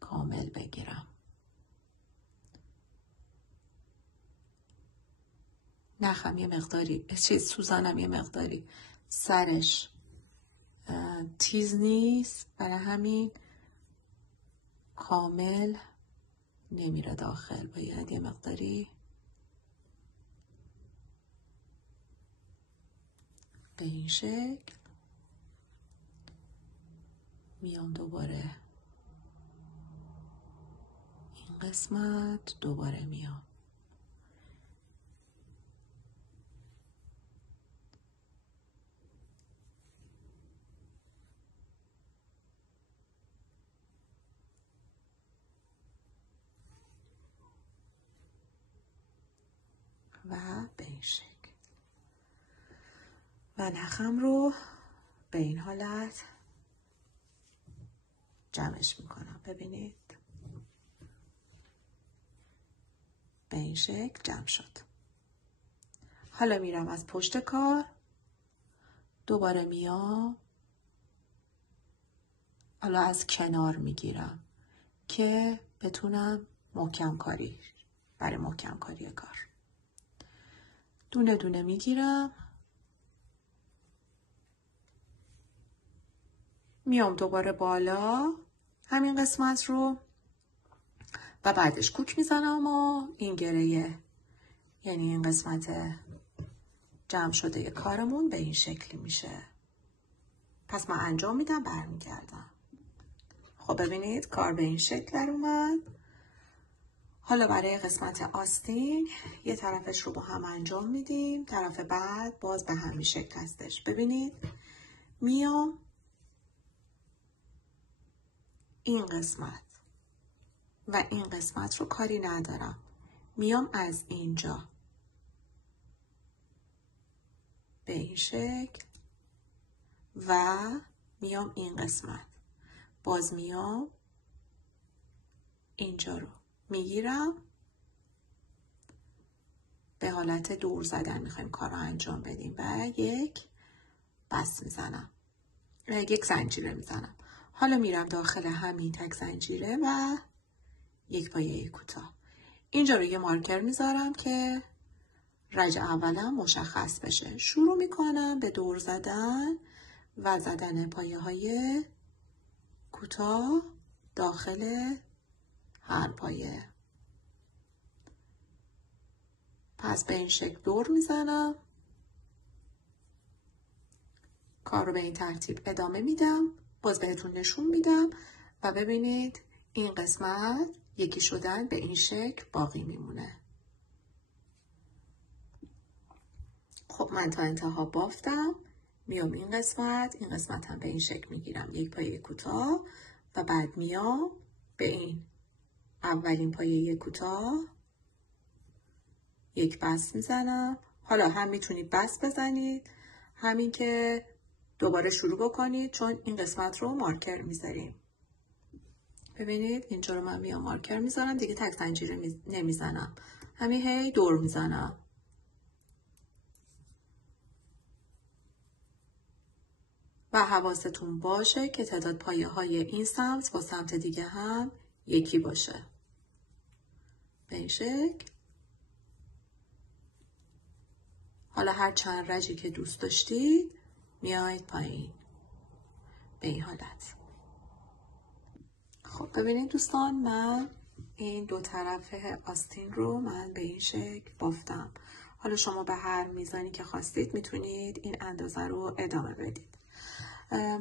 کامل بگیرم. نخم یه مقداری سوزنم یه مقداری سرش تیز نیست، برای همین کامل نمیره داخل. باید یه مقداری به این شکل میام دوباره این قسمت، دوباره میام و به این شکل و نخم رو به این حالت جمعش میکنم. ببینید به این شکل جمع شد. حالا میرم از پشت کار، دوباره میام حالا از کنار میگیرم که بتونم محکم کاری، برای محکم کاری کار دونه دونه میگیرم. میام دوباره بالا همین قسمت رو و بعدش کوک میزنم و این گره، یعنی این قسمت جمع شده کارمون به این شکلی میشه. پس من انجام میدم، برمیگردم. خب ببینید کار به این شکل در اومد. حالا برای قسمت آستین یه طرفش رو با هم انجام میدیم، طرف بعد باز به همین شکل هستش. ببینید میام این قسمت و این قسمت رو کاری ندارم، میام از اینجا به این شکل و میام این قسمت، باز میام اینجا رو میگیرم. به حالت دور زدن میخوایم کار رو انجام بدیم و یک بس میزنم، یک زنجیره میزنم. حالا میرم داخل همین تک زنجیره و یک پایه کوتاه. اینجا رو یه مارکر میذارم که رج اولم مشخص بشه. شروع میکنم به دور زدن و زدن پایه های کوتاه داخل هر پایه. پس به این شکل دور میزنم، کار رو به این ترتیب ادامه میدم، باز بهتون نشون میدم و ببینید این قسمت یکی شدن به این شکل باقی میمونه. خب من تا انتها بافتم، میام این قسمت هم به این شکل میگیرم، یک پایه کوتاه و بعد میام به این اولین پایه کوتاه یک بست میزنم. حالا هم میتونید بست بزنید، همین که دوباره شروع بکنید، چون این قسمت رو مارکر میذاریم. ببینید اینجا رو من میام مارکر میذارم، دیگه تک زنجیره نمیزنم، همین هی دور میزنم. و حواستون باشه که تعداد پایه های این سمت با سمت دیگه هم یکی باشه. به این شکل. حالا هر چند رجی که دوست داشتید میایید پایین به این حالت. خب ببینید دوستان، من این دو طرف آستین رو من به این شکل بافتم. حالا شما به هر میزانی که خواستید میتونید این اندازه رو ادامه بدید.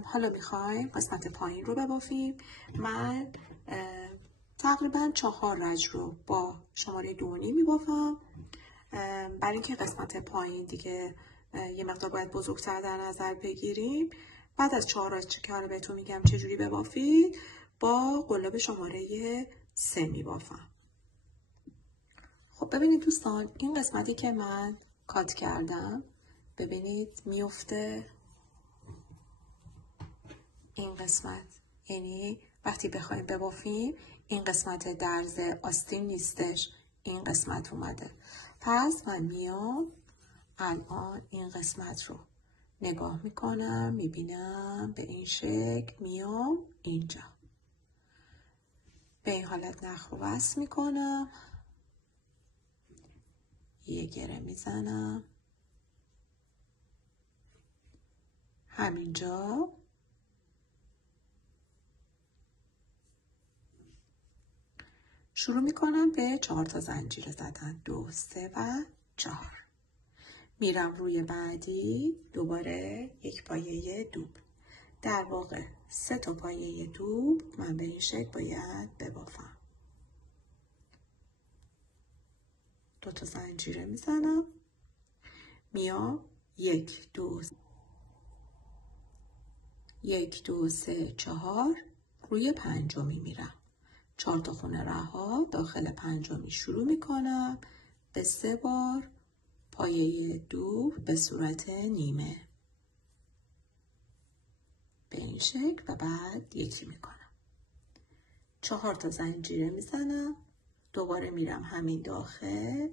حالا میخوایم قسمت پایین رو ببافیم. من تقریبا 4 رج رو با شماره 2.5 میبافم. برای اینکه قسمت پایین دیگه یه مقدار باید بزرگتر در نظر بگیریم، بعد از 4 رج که حالا بهتون میگم چجوری ببافید، با قلاب شماره 3 میبافم. خب ببینید دوستان، این قسمتی که من کات کردم ببینید میفته این قسمت، یعنی وقتی بخوایم ببافیم این قسمت درز آستین نیستش، این قسمت اومده. پس من میام الان این قسمت رو نگاه میکنم، میبینم به این شکل، میام اینجا به این حالت نخ رو وصل میکنم، یه گره میزنم همینجا، شروع میکنم به 4 تا زنجیره زدن، 2 3 و 4. میرم روی بعدی، دوباره یک پایه دوبل، در واقع 3 تا پایه دوبل من به این شکل باید ببافم. 2 تا زنجیره میزنم، میام 1 2 3 4 روی پنجمی میرم، 4 تا خونه رها داخل پنجمی شروع میکنم به 3 بار پایه دوبل به صورت نیمه به این شکل و بعد یکی میکنم، 4 تا زنجیره میزنم، دوباره میرم همین داخل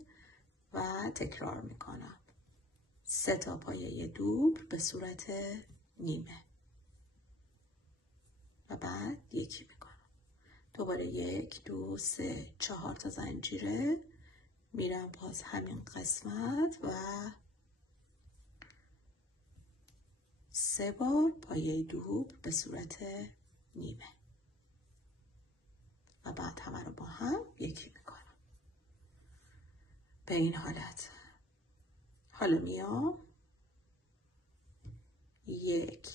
و تکرار میکنم 3 تا پایه دوبل به صورت نیمه و بعد یکی میکنم، دوباره 1 2 3 4 تا زنجیره، میرم باز همین قسمت و 3 بار پایه دوبل به صورت نیمه و بعد همه رو با هم یکی میکنم به این حالت. حالا میام 1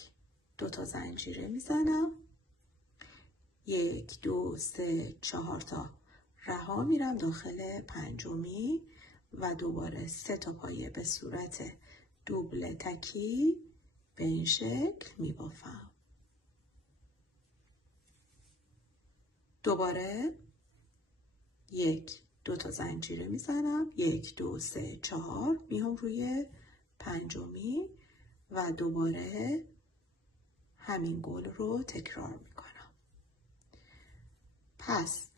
2 تا زنجیره میزنم، 1 2 3 4 تا رها میرم داخل پنجمی و دوباره 3 تا پایه به صورت دوبل تکی به این شکل میبافم. دوباره 1 2 تا زنجیره میزنم، 1 2 3 4 میام روی پنجمی و دوباره همین گل رو تکرار میکنم. پس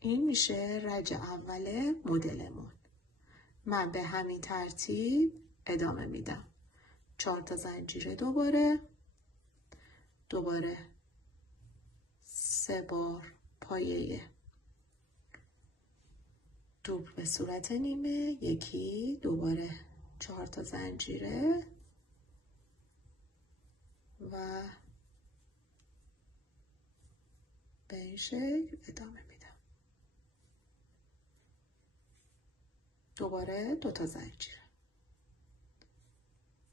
این میشه رج اول مدلمون. من به همین ترتیب ادامه میدم. 4 تا زنجیره دوباره 3 بار پایه دوبل به صورت نیمه، یکی، دوباره 4 تا زنجیره و به این شکل ادامه میدم. دوباره 2 تا زنجیره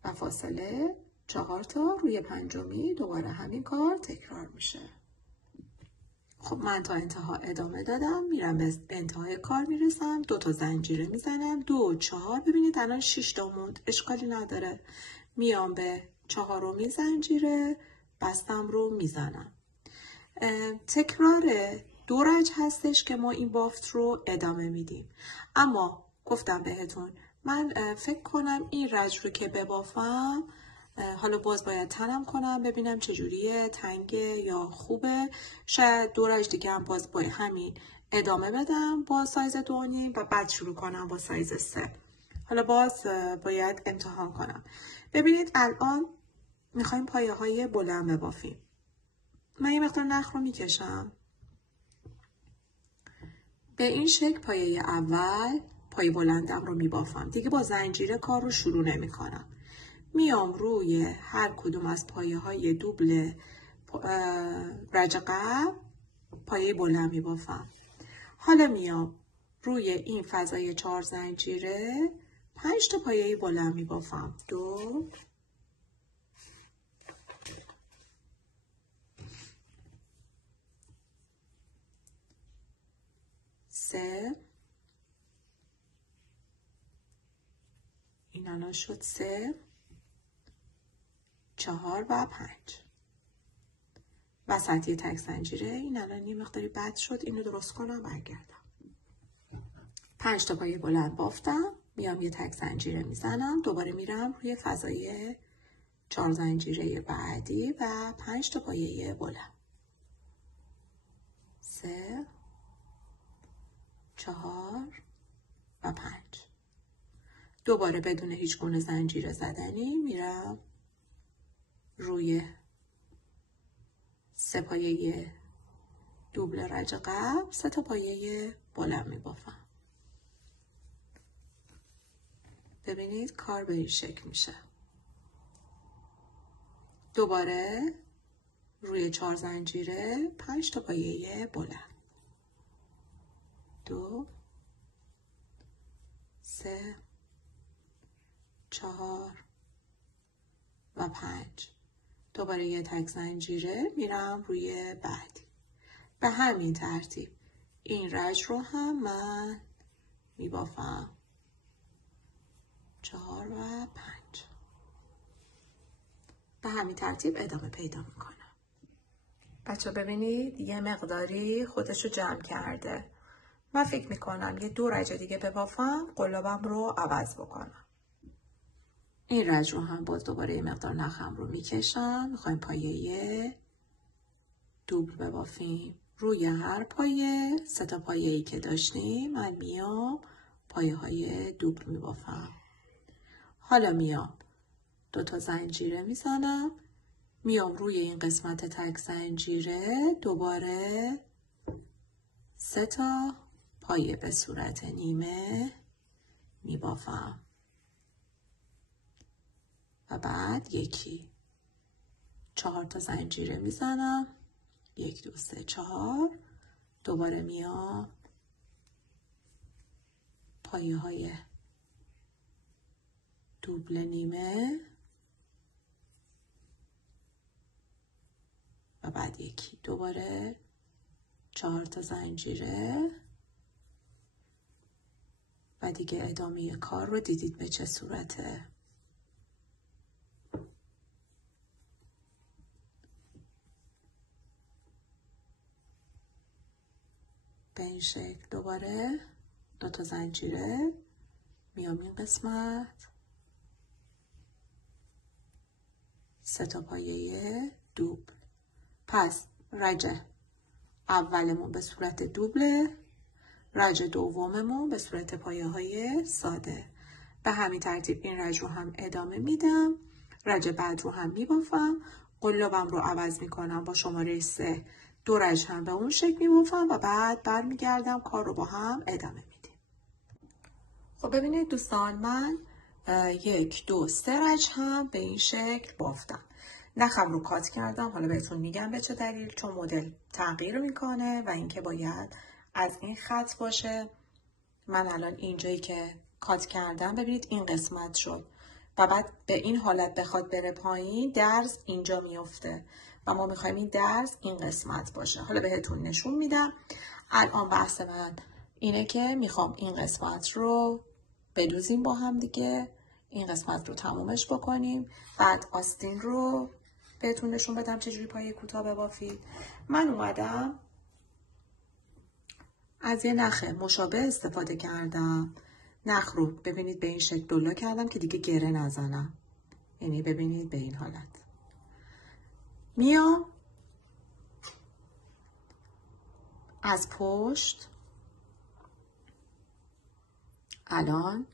و فاصله 4 تا روی پنجمی دوباره همین کار تکرار میشه. خب من تا انتها ادامه دادم، میرم به انتهای کار میرسم، 2 تا زنجیره میزنم، 2 و 4، ببینید الان 6 تا موند، اشکالی نداره. میام به 4مین زنجیره بستم رو میزنم. تکرار 2 رج هستش که ما این بافت رو ادامه میدیم. اما گفتم بهتون من فکر کنم این رج رو که ببافم، حالا باز باید تنم کنم ببینم چجوریه، تنگه یا خوبه. شاید 2 رج دیگه هم باز باید همین ادامه بدم با سایز 2.5 و بعد شروع کنم با سایز 3. حالا باز باید امتحان کنم. ببینید الان میخوایم پایه های بلند ببافیم. من یه مقدار نخ رو میکشم. به این شکل پایه اول پایه بلندم رو میبافم. دیگه با زنجیره کار رو شروع نمی کنم. میام روی هر کدوم از پایه های دوبل رج قبل پایه بلند میبافم. حالا میام روی این فضای 4 زنجیره 5 تا پایه بلند میبافم. 2 3 این الان شد 3 4 و 5 وسط یه تک زنجیره. این الان یه مقداری بد شد، اینو درست کنم برگردم. 5 تا پایه بلند بافتم، میام یه تک زنجیره میزنم، دوباره میرم روی فضای 4 زنجیره بعدی و 5 تا پایه بلند. 3 4 و 5. دوباره بدون هیچ گونه زنجیره زدنی میرم روی 3 پایه دوبل رج قبل 3 تا پایه بلند میبافم. ببینید کار به این شکل میشه. دوباره روی 4 زنجیره 5 تا پایه بلند. 2 3 4 و 5. دوباره یه تک زنجیره میرم روی بعدی. به همین ترتیب این رج رو هم من میبافم. 4 و 5. به همین ترتیب ادامه پیدا میکنم. بچه ببینید یه مقداری خودشو جمع کرده. من فکر میکنم یه 2 رج دیگه ببافم قلابم رو عوض بکنم. این رج رو هم باز دوباره یه مقدار نخم رو میکشم. میخوایم پایه دوبل ببافیم. روی هر پایه 3 تا پایه‌ای که داشتیم من میام پایه های دوبل میبافم. حالا میام 2 تا زنجیره میزنم، میام روی این قسمت تک زنجیره دوباره 3 تا پایه به صورت نیمه میبافم و بعد 4 تا زنجیره میزنم. 1 2 3 4. دوباره میام پایه های دوبل نیمه و بعد دوباره 4 تا زنجیره و دیگه ادامه کار رو دیدید به چه صورته. به این شکل دوباره 2 تا زنجیره میام این قسمت 3 تا پایه دوبل. پس رج اولمون به صورت دوبله، رج دوممون به صورت پایه های ساده. به همین ترتیب این رج رو هم ادامه میدم. رج بعد رو هم میبافم. قلابم رو عوض میکنم با شماره 3. 2 رج هم به اون شکل میبافم و بعد برمیگردم کار رو با هم ادامه میدیم. خب ببینید دوستان من 1 2 3 رج هم به این شکل بافتم. نخم رو کات کردم. حالا بهتون میگم به چه دلیل، چون مدل تغییر میکنه و اینکه باید از این خط باشه. من الان اینجایی که کات کردم ببینید این قسمت شد و بعد به این حالت بخواد بره پایین درز اینجا میفته و ما میخوایم این درز این قسمت باشه. حالا بهتون نشون میدم. الان بحث من اینه که میخوام این قسمت رو بدوزیم با هم دیگه. این قسمت رو تمومش بکنیم. بعد آستین رو بهتون نشون بدم چجوری پایه کوتاه ببافید. من اومدم از یه نخ مشابه استفاده کردم. نخ رو ببینید به این شکل دولا کردم که دیگه گره نزنم. یعنی ببینید به این حالت. میام از پشت، الان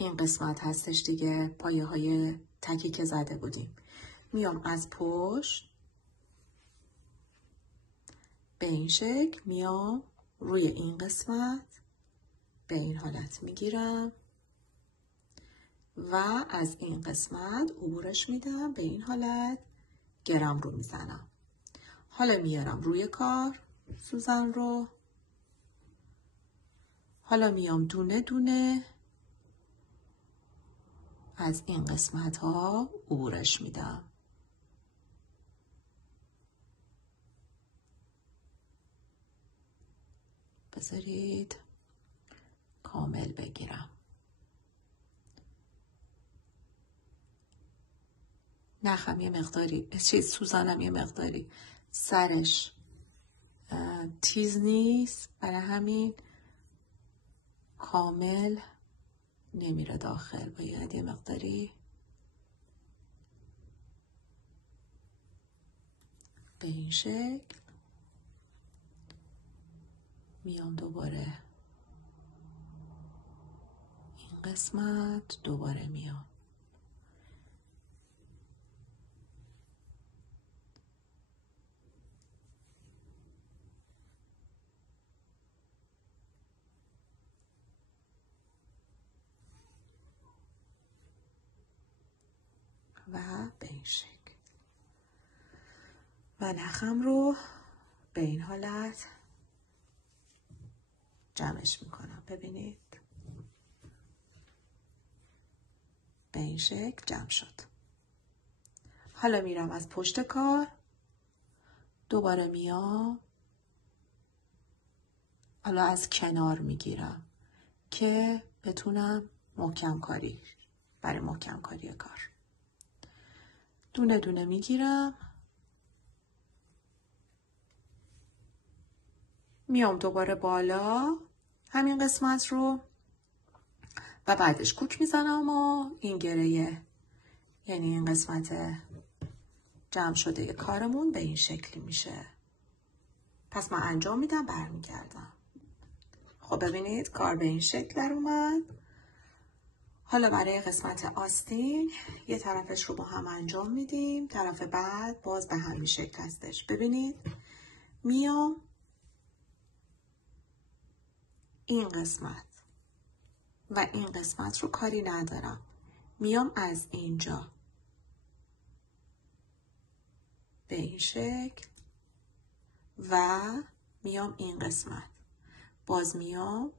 این قسمت هستش دیگه، پایه های تکی که زده بودیم. میام از پشت به این شکل، میام روی این قسمت به این حالت میگیرم و از این قسمت عبورش میدم به این حالت، گرم رو میزنم. حالا میارم روی کار سوزن رو، حالا میام دونه دونه از این قسمت ها عبورش میدم. بذارید کامل بگیرم. نخم یه مقداری سوزنم یه مقداری سرش تیز نیست، برای همین کامل نمیره داخل. باید یه مقداری به این شکل میام دوباره این قسمت، دوباره میام و به این شکل و نخم رو به این حالت جمعش میکنم. ببینید به این شکل جمع شد. حالا میرم از پشت کار، دوباره میام، حالا از کنار میگیرم که بتونم محکم کاری، برای محکم کاری کار دونه دونه میگیرم، میام دوباره بالا همین قسمت رو و بعدش کوک میزنم و این گره، یعنی این قسمت جمع شده کارمون به این شکلی میشه. پس من انجام میدم، برمیگردم. خب ببینید کار به این شکل در اومد. حالا برای قسمت آستین یه طرفش رو با هم انجام میدیم، طرف بعد باز به همین شکل هستش. ببینید میام این قسمت و این قسمت رو کاری ندارم، میام از اینجا به این شکل و میام این قسمت، باز میام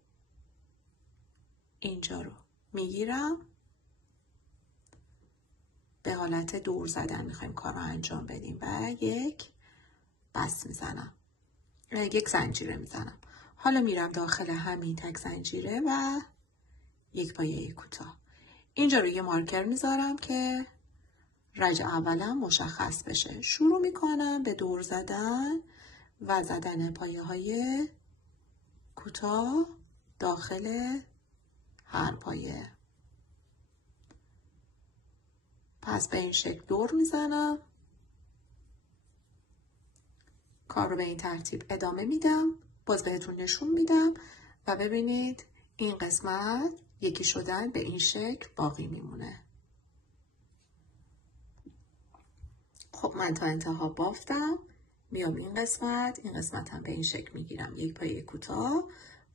اینجا رو میگیرم، به حالت دور زدن میخوایم کار رو انجام بدیم و یک بست میزنم، یک زنجیره میزنم. حالا میرم داخل همین تک زنجیره و یک پایه کوتاه. اینجا رو یه مارکر میذارم که رج اولم مشخص بشه. شروع میکنم به دور زدن و زدن پایه های کوتاه داخل هر پایه. پس به این شکل دور میزنم، کار رو به این ترتیب ادامه میدم، باز بهتون نشون میدم و ببینید این قسمت یکی شدن به این شکل باقی میمونه. خب من تا انتها بافتم، میام این قسمت هم به این شکل میگیرم، یک پایه کوتاه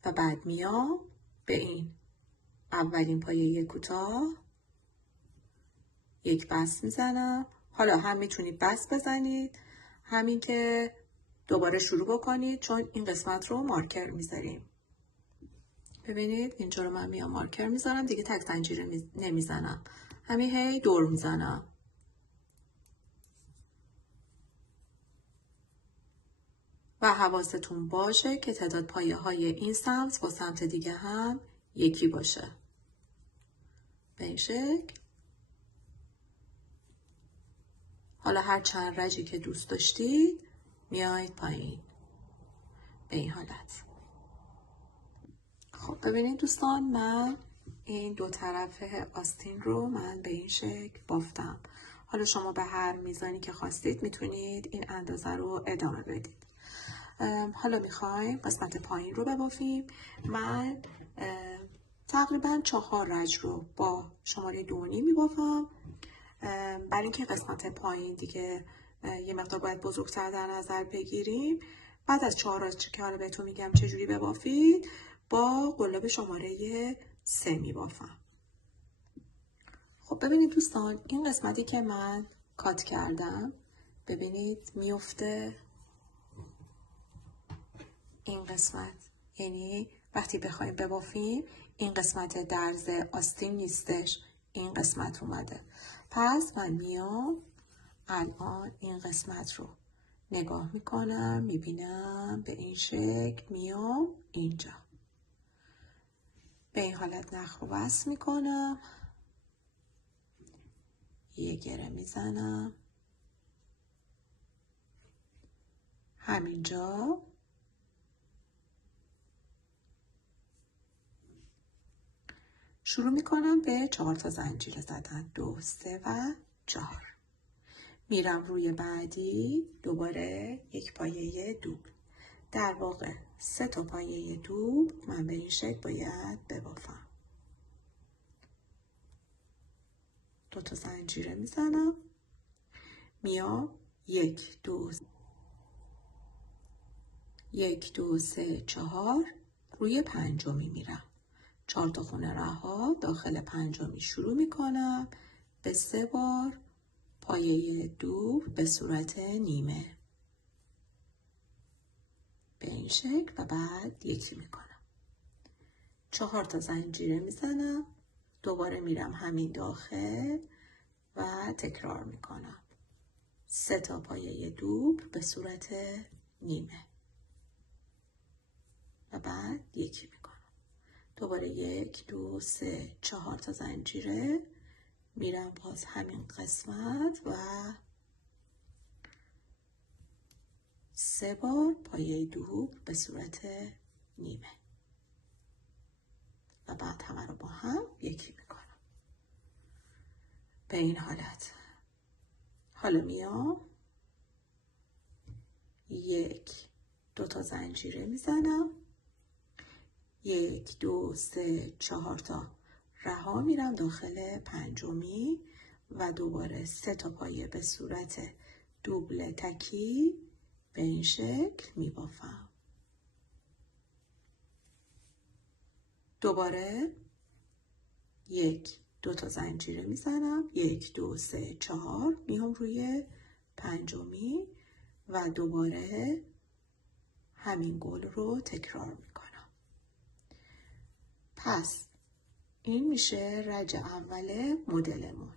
و بعد میام به این اولین پایه کوتاه یک بست میزنم. حالا هم میتونید بست بزنید، همین که دوباره شروع بکنید، چون این قسمت رو مارکر میذاریم. ببینید اینجا رو من میام مارکر میذارم، دیگه تک زنجیره نمیزنم، همین هی دور میزنم. و حواستون باشه که تعداد پایه های این سمت با سمت دیگه هم یکی باشه. به این شکل. حالا هر چند رجی که دوست داشتید میایید پایین به این حالت. خب ببینید دوستان، من این دو طرف آستین رو من به این شکل بافتم. حالا شما به هر میزانی که خواستید میتونید این اندازه رو ادامه بدید. حالا میخوایم قسمت پایین رو ببافیم. من تقریبا 4 رج رو با شماره 2.5 میبافم. برای اینکه قسمت پایین دیگه یه مقدار باید بزرگتر در نظر بگیریم، بعد از 4 رج که حالا بهتون میگم چجوری ببافید، با قلاب شماره 3 میبافم. خب ببینید دوستان، این قسمتی که من کات کردم ببینید میفته این قسمت، یعنی وقتی بخوایم ببافیم این قسمت درز آستین نیستش، این قسمت اومده. پس من میام الان این قسمت رو نگاه میکنم، میبینم به این شکل، میام اینجا به این حالت نخ رو وصل میکنم، یه گره میزنم همینجا، شروع میکنم به 4 تا زنجیره زدن، 2 3 و 4. میرم روی بعدی، دوباره یک پایه دوبل، در واقع 3 تا پایه دوبل من به این شکل باید ببافم. 2 تا زنجیره میزنم، میام 1 2 3 4 روی پنجمی میرم، 4 تا خونه رها داخل پنجمی شروع میکنم به 3 بار پایه دوبل به صورت نیمه به این شکل و بعد یکی میکنم، 4 تا زنجیره میزنم، دوباره میرم همین داخل و تکرار میکنم 3 تا پایه دوبل به صورت نیمه و بعد یکی میکنم، دوباره 1 2 3 4 تا زنجیره، میرم باز همین قسمت و 3 بار پایه دوبل به صورت نیمه و بعد همه رو با هم یکی میکنم به این حالت. حالا میام 1 2 تا زنجیره میزنم، 1 2 3 4 تا رها میرم داخل پنجمی و دوباره 3 تا پایه به صورت دوبل تکی به این شکل میبافم. دوباره 1 2 تا زنجیره میزنم، 1 2 3 4 میام روی پنجمی و دوباره همین گل رو تکرار میکنم. پس این میشه رج اول مدلمون.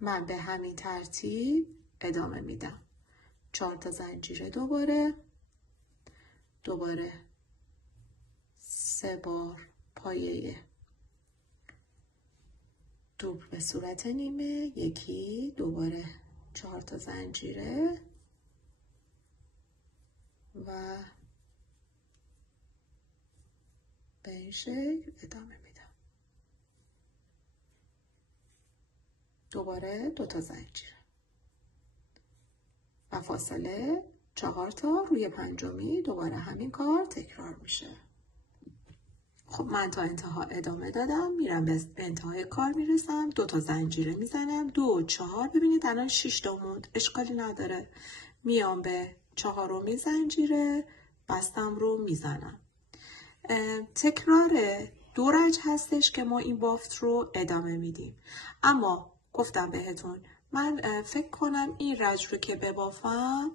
من به همین ترتیب ادامه میدم. 4 تا زنجیره دوباره 3 بار پایه دوبل به صورت نیمه، یکی، دوباره 4 تا زنجیره و به این شکل ادامه میدم. دوباره 2 تا زنجیره و فاصله 4 تا روی پنجمی دوباره همین کار تکرار میشه. خب من تا انتها ادامه دادم، میرم به انتهای کار میرسم، 2 تا زنجیره میزنم، 2 4 ببینید الان 6 تا موند، اشکالی نداره، میام به 4می زنجیره بستم رو میزنم. تکرار 2 رج هستش که ما این بافت رو ادامه میدیم، اما گفتم بهتون من فکر کنم این رج رو که ببافم،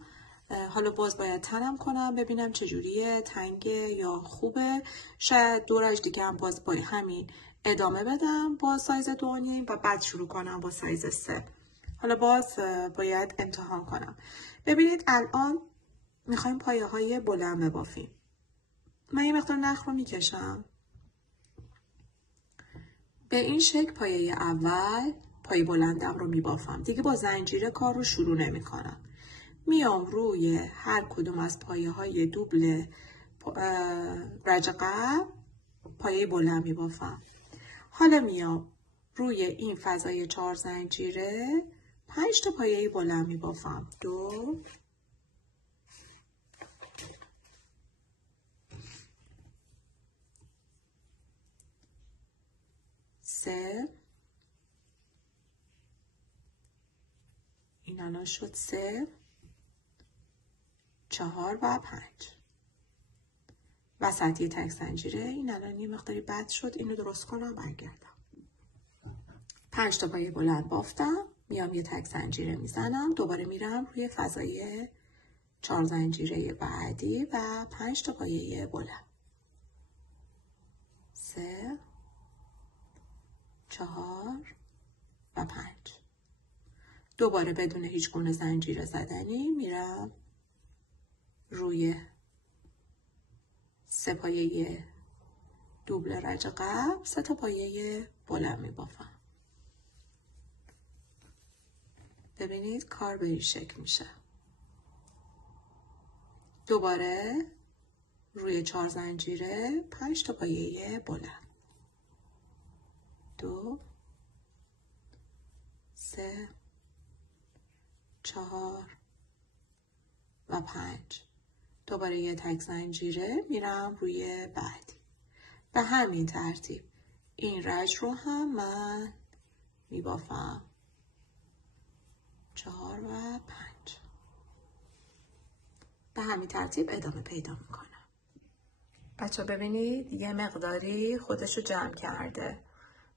حالا باز باید تنم کنم ببینم چجوریه، تنگه یا خوبه، شاید 2 رج دیگه هم باز با همین ادامه بدم با سایز 2.5 و بعد شروع کنم با سایز 3. حالا باز باید امتحان کنم. ببینید الان میخوایم پایه های بلند ببافیم. من یه مقدار نخ رو میکشم به این شکل پایه اول پایه بلندم رو میبافم. دیگه با زنجیره کار رو شروع نمی کنم. میام روی هر کدوم از پایه های دوبل رج قبل پایه بلند میبافم. حالا میام روی این فضای 4 زنجیره 5 تا پایه بلند میبافم. 2 3 این الان شد 3 4 و 5 وسط یه تک زنجیره. این الان یه مقداری بد شد، اینو درست کنم برگردم. 5 تا پایه بلند بافتم، میام یه تک زنجیره میزنم، دوباره میرم روی فضای 4 زنجیره بعدی و 5 تا پایه بلند. 3 4 و 5. دوباره بدون هیچ گونه زنجیره زدنی میرم روی 3 پایه دوبل رج قبل 3 تا پایه بلند میبافم. ببینید کار به این شکل میشه. دوباره روی 4 زنجیره 5 تا پایه بلند. 2 3 4 و 5. دوباره یه تک زنجیره میرم روی بعدی. به همین ترتیب این رج رو هم من میبافم. 4 و 5. به همین ترتیب ادامه پیدا میکنم. بچه ببینید یه مقداری خودشو جمع کرده.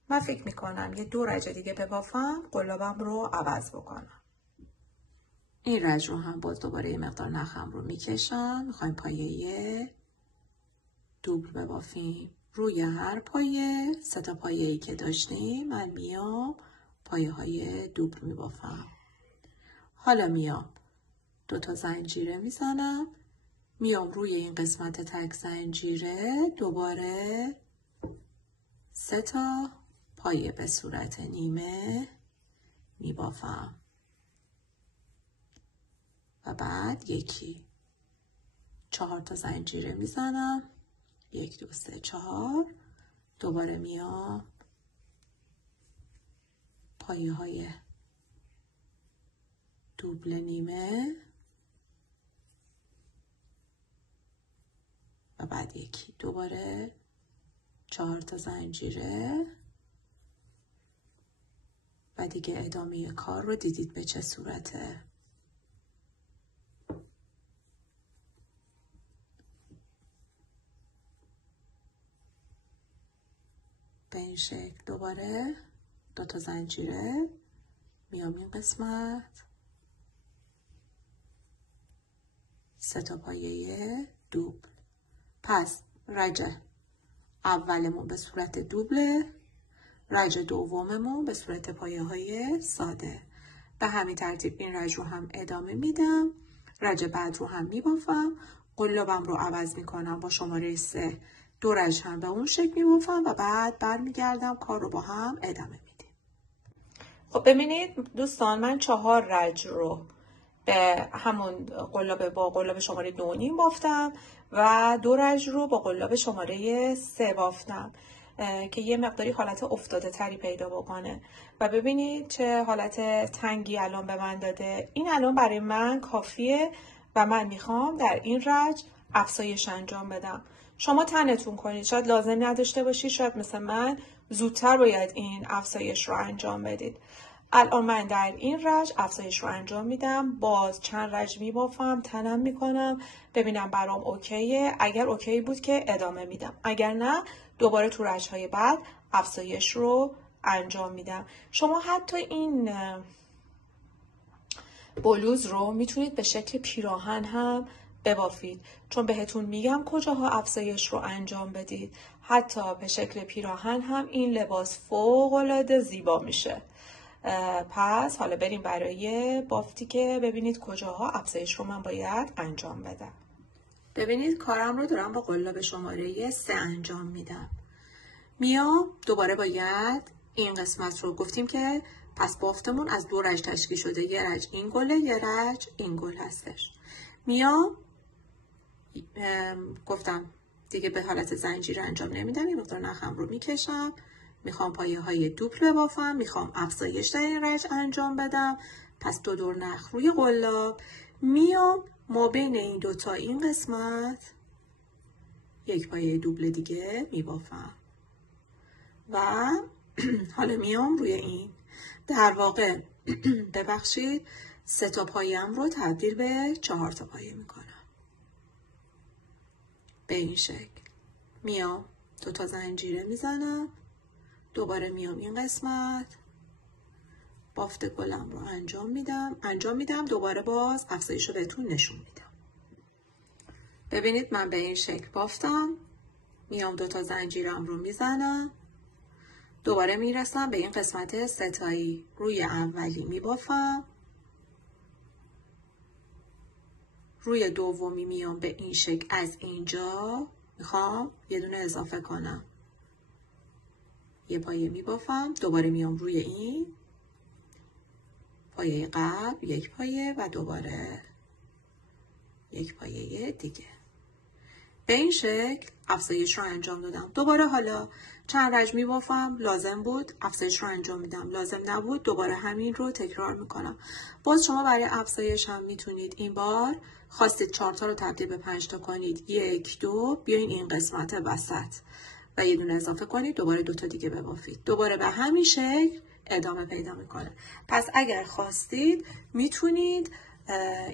من فکر میکنم یه 2 رج دیگه ببافم، قلابم رو عوض بکنم. این رج رو هم باز دوباره یه مقدار نخم رو میکشم. میخوایم پایه دوبل ببافیم. روی هر پایه 3 تا پایه‌ای که داشتیم من میام پایه های دوبل میبافم. حالا میام 2 تا زنجیره میزنم، میام روی این قسمت تک زنجیره دوباره 3 تا پایه به صورت نیمه میبافم و بعد 4 تا زنجیره میزنم. 1 2 3 4. دوباره میام پایه های دوبل نیمه و بعد دوباره 4 تا زنجیره و دیگه ادامه کار رو دیدید به چه صورته. به این شکل دوباره 2 تا زنجیره میام این قسمت 3 تا پایه دوبل. پس رج اولمون به صورت دوبل، رج دوممون به صورت پایه های ساده. به همین ترتیب این رج رو هم ادامه میدم. رج بعد رو هم میبافم، قلابم رو عوض میکنم با شماره 3. 2 رج هم به اون شکل میبافم و بعد برمیگردم کار رو با هم ادامه میدیم. خب ببینید دوستان، من 4 رج رو به همون با قلاب شماره 2.5 بافتم و 2 رج رو با قلاب شماره 3 بافتم که یه مقداری حالت افتاده تری پیدا بکنه. و ببینید چه حالت تنگی الان به من داده. این الان برای من کافیه و من میخوام در این رج افزایش انجام بدم. شما تنتون کنید، شاید لازم نداشته باشید، شاید مثل من زودتر باید این افزایش رو انجام بدید. الان من در این رج افزایش رو انجام میدم. باز چند رج میبافم، تنم میکنم، ببینم برام اوکیه. اگر اوکی بود که ادامه میدم، اگر نه دوباره تو رج های بعد افزایش رو انجام میدم. شما حتی این بلوز رو میتونید به شکل پیراهن هم ببافید، چون بهتون میگم کجاها افزایش رو انجام بدید. حتی به شکل پیراهن هم این لباس فوق‌العاده زیبا میشه. پس حالا بریم برای بافتی که ببینید کجاها افزایش رو من باید انجام بدم. ببینید کارم رو دارم با قلاب شماره 3 انجام میدم. میام دوباره باید این قسمت رو گفتیم که پس بافتمون از 2 رج تشکیل شده. یه رج این گله، یه رج این گل هستش. میام گفتم دیگه به حالت زنجیر انجام نمیدم، یه مقدار نخم رو میکشم، میخوام پایه های دوبل ببافم، میخوام افزایش در این رج انجام بدم. پس 2 دور نخ روی قلاب. میام ما بین این دوتا این قسمت یک پایه دوبل دیگه میبافم و حالا میام روی این، در واقع ببخشید 3 تا پایه‌ام رو تبدیل به 4 تا پایه میکنم. به این شکل میام 2 تا زنجیره میزنم، دوباره میام این قسمت بافت گلم رو انجام میدم، دوباره باز افزایش رو بهتون نشون میدم. ببینید من به این شکل بافتم، میام 2 تا زنجیرم رو میزنم، دوباره میرسم به این قسمت 3 تایی، روی اولی میبافم، روی دومی میام به این شکل از اینجا میخوام یه دونه اضافه کنم، یه پایه میبافم، دوباره میام روی این پایه قبل یک پایه و دوباره یک پایه دیگه. به این شکل افزایش رو انجام دادم. دوباره حالا چند رج میبافم، لازم بود افزایش رو انجام میدم، لازم نبود دوباره همین رو تکرار میکنم. باز شما برای افزایش هم میتونید این بار خواستید 4 تا رو تبدیل به 5 تا کنید، 1 2 بیاین این قسمت وسط و یه دونه اضافه کنید، دوباره 2 تا دیگه ببافید، دوباره به همین شکل ادامه پیدا میکنه. پس اگر خواستید میتونید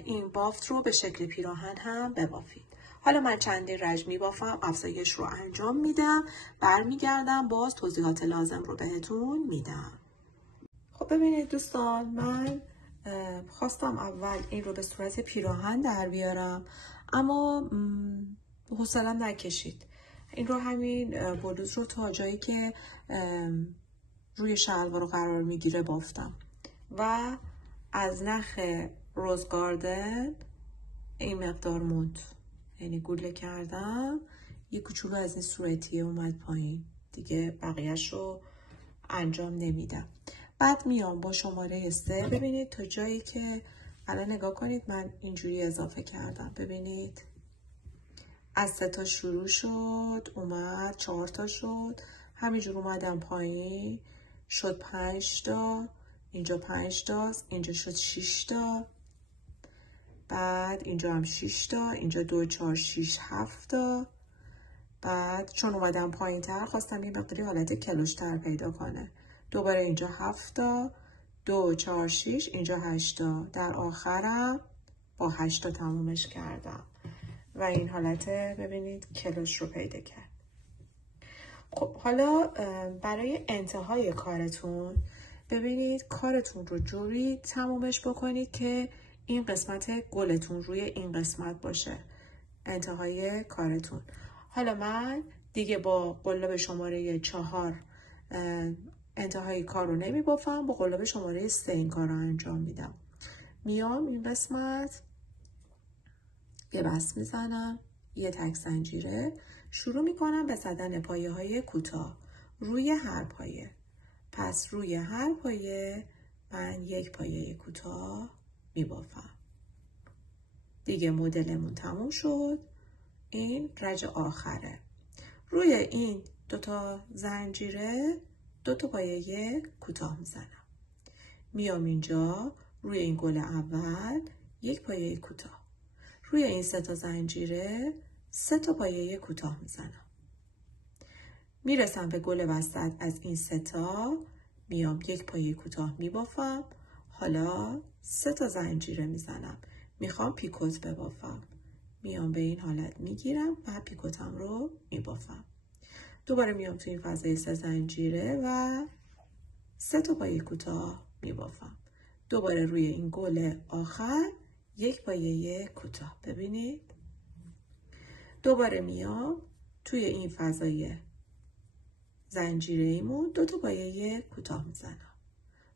این بافت رو به شکل پیراهن هم ببافید. حالا من چندین رج میبافم، افزایش رو انجام میدم، برمیگردم باز توضیحات لازم رو بهتون میدم. خب ببینید دوستان، من خواستم اول این رو به صورت پیراهن در بیارم، اما حوصله‌ام نکشید. این رو همین بلوز رو تا جایی که روی شلوار رو قرار میگیره بافتم و از نخ روز گاردن این مقدار موند، یعنی گوله کردم، یه کوچولو از این صورتیه اومد پایین، دیگه بقیهش رو انجام نمیدم. بعد میام با شماره 3 ببینید تا جایی که الان نگاه کنید من اینجوری اضافه کردم، ببینید از 3 تا شروع شد اومد 4 تا شد، همینجور اومدم پایین شد 5 تا، اینجا 5 تا، اینجا شد 6 تا، بعد اینجا هم 6 تا، اینجا 2 4 6 7 تا. بعد چون اومدم پایین تر خواستم یه مقداری حالت کلوشتر پیدا کنه، دوباره اینجا 7 تا، 2 4 6، اینجا 8 تا، در آخرم با 8 تا تمومش کردم و این حالت ببینید کلوش رو پیدا کرد. خب حالا برای انتهای کارتون ببینید کارتون رو جوری تمومش بکنید که این قسمت گلتون روی این قسمت باشه انتهای کارتون. حالا من دیگه با قلاب شماره 4 انتهای کار رو نمی بافم، با قلاب شماره 3 این کار رو انجام میدم. میام این قسمت یه بست میزنم، یه تک زنجیره، شروع میکنم به زدن پایه های کوتاه روی هر پایه. پس روی هر پایه من یک پایه کوتاه میبافم. دیگه مدلمون تموم شد. این رج آخره. روی این 2 تا زنجیره 2 تا پایه کوتاه میزنم. میام اینجا روی این گل اول یک پایه کوتاه. روی این 3 تا زنجیره 3 تا پایه کوتاه میزنم. میرسم به گل وسط، از این 3 تا میام یک پایه کوتاه میبافم. حالا 3 تا زنجیره میزنم. میخوام پیکوت ببافم. میام به این حالت میگیرم و پیکوتم رو میبافم. دوباره میام توی این فضای 3 زنجیره و 3 تا پایه کوتاه میبافم. دوباره روی این گل آخر یک پایه کوتاه. ببینید دوباره میام توی این فضای زنجیره ایمون 2 تا پایه کوتاه میزنم.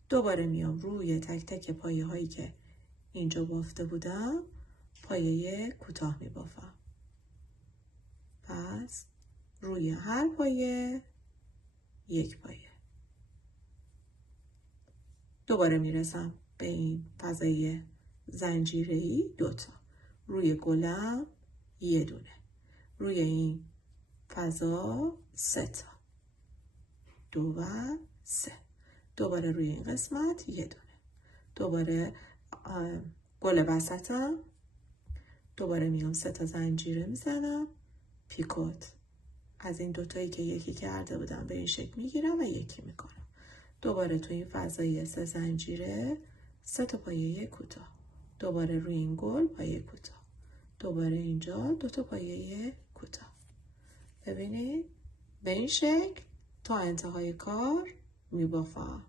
دوباره میام روی تک تک پایه هایی که اینجا بافته بودم پایه کوتاه میبافم. پس روی هر پایه 1 پایه. دوباره میرسم به این فضای زنجیره‌ای 2 تا. روی گلم 1 دونه. روی این فضا 3 تا. 2 و 3. دوباره روی این قسمت 1 دونه. دوباره گل وسطم. دوباره میام 3 تا زنجیره میزنم. پیکوت. از این 2 تایی که یکی کرده بودم به این شکل میگیرم و یکی میکنم. دوباره تو این فضای 3 زنجیره 3 تا پایه کوتاه. دوباره روی این گل پایه کوتاه. دوباره اینجا 2 تا پایه کوتاه. ببینید به این شکل تا انتهای کار میبافم.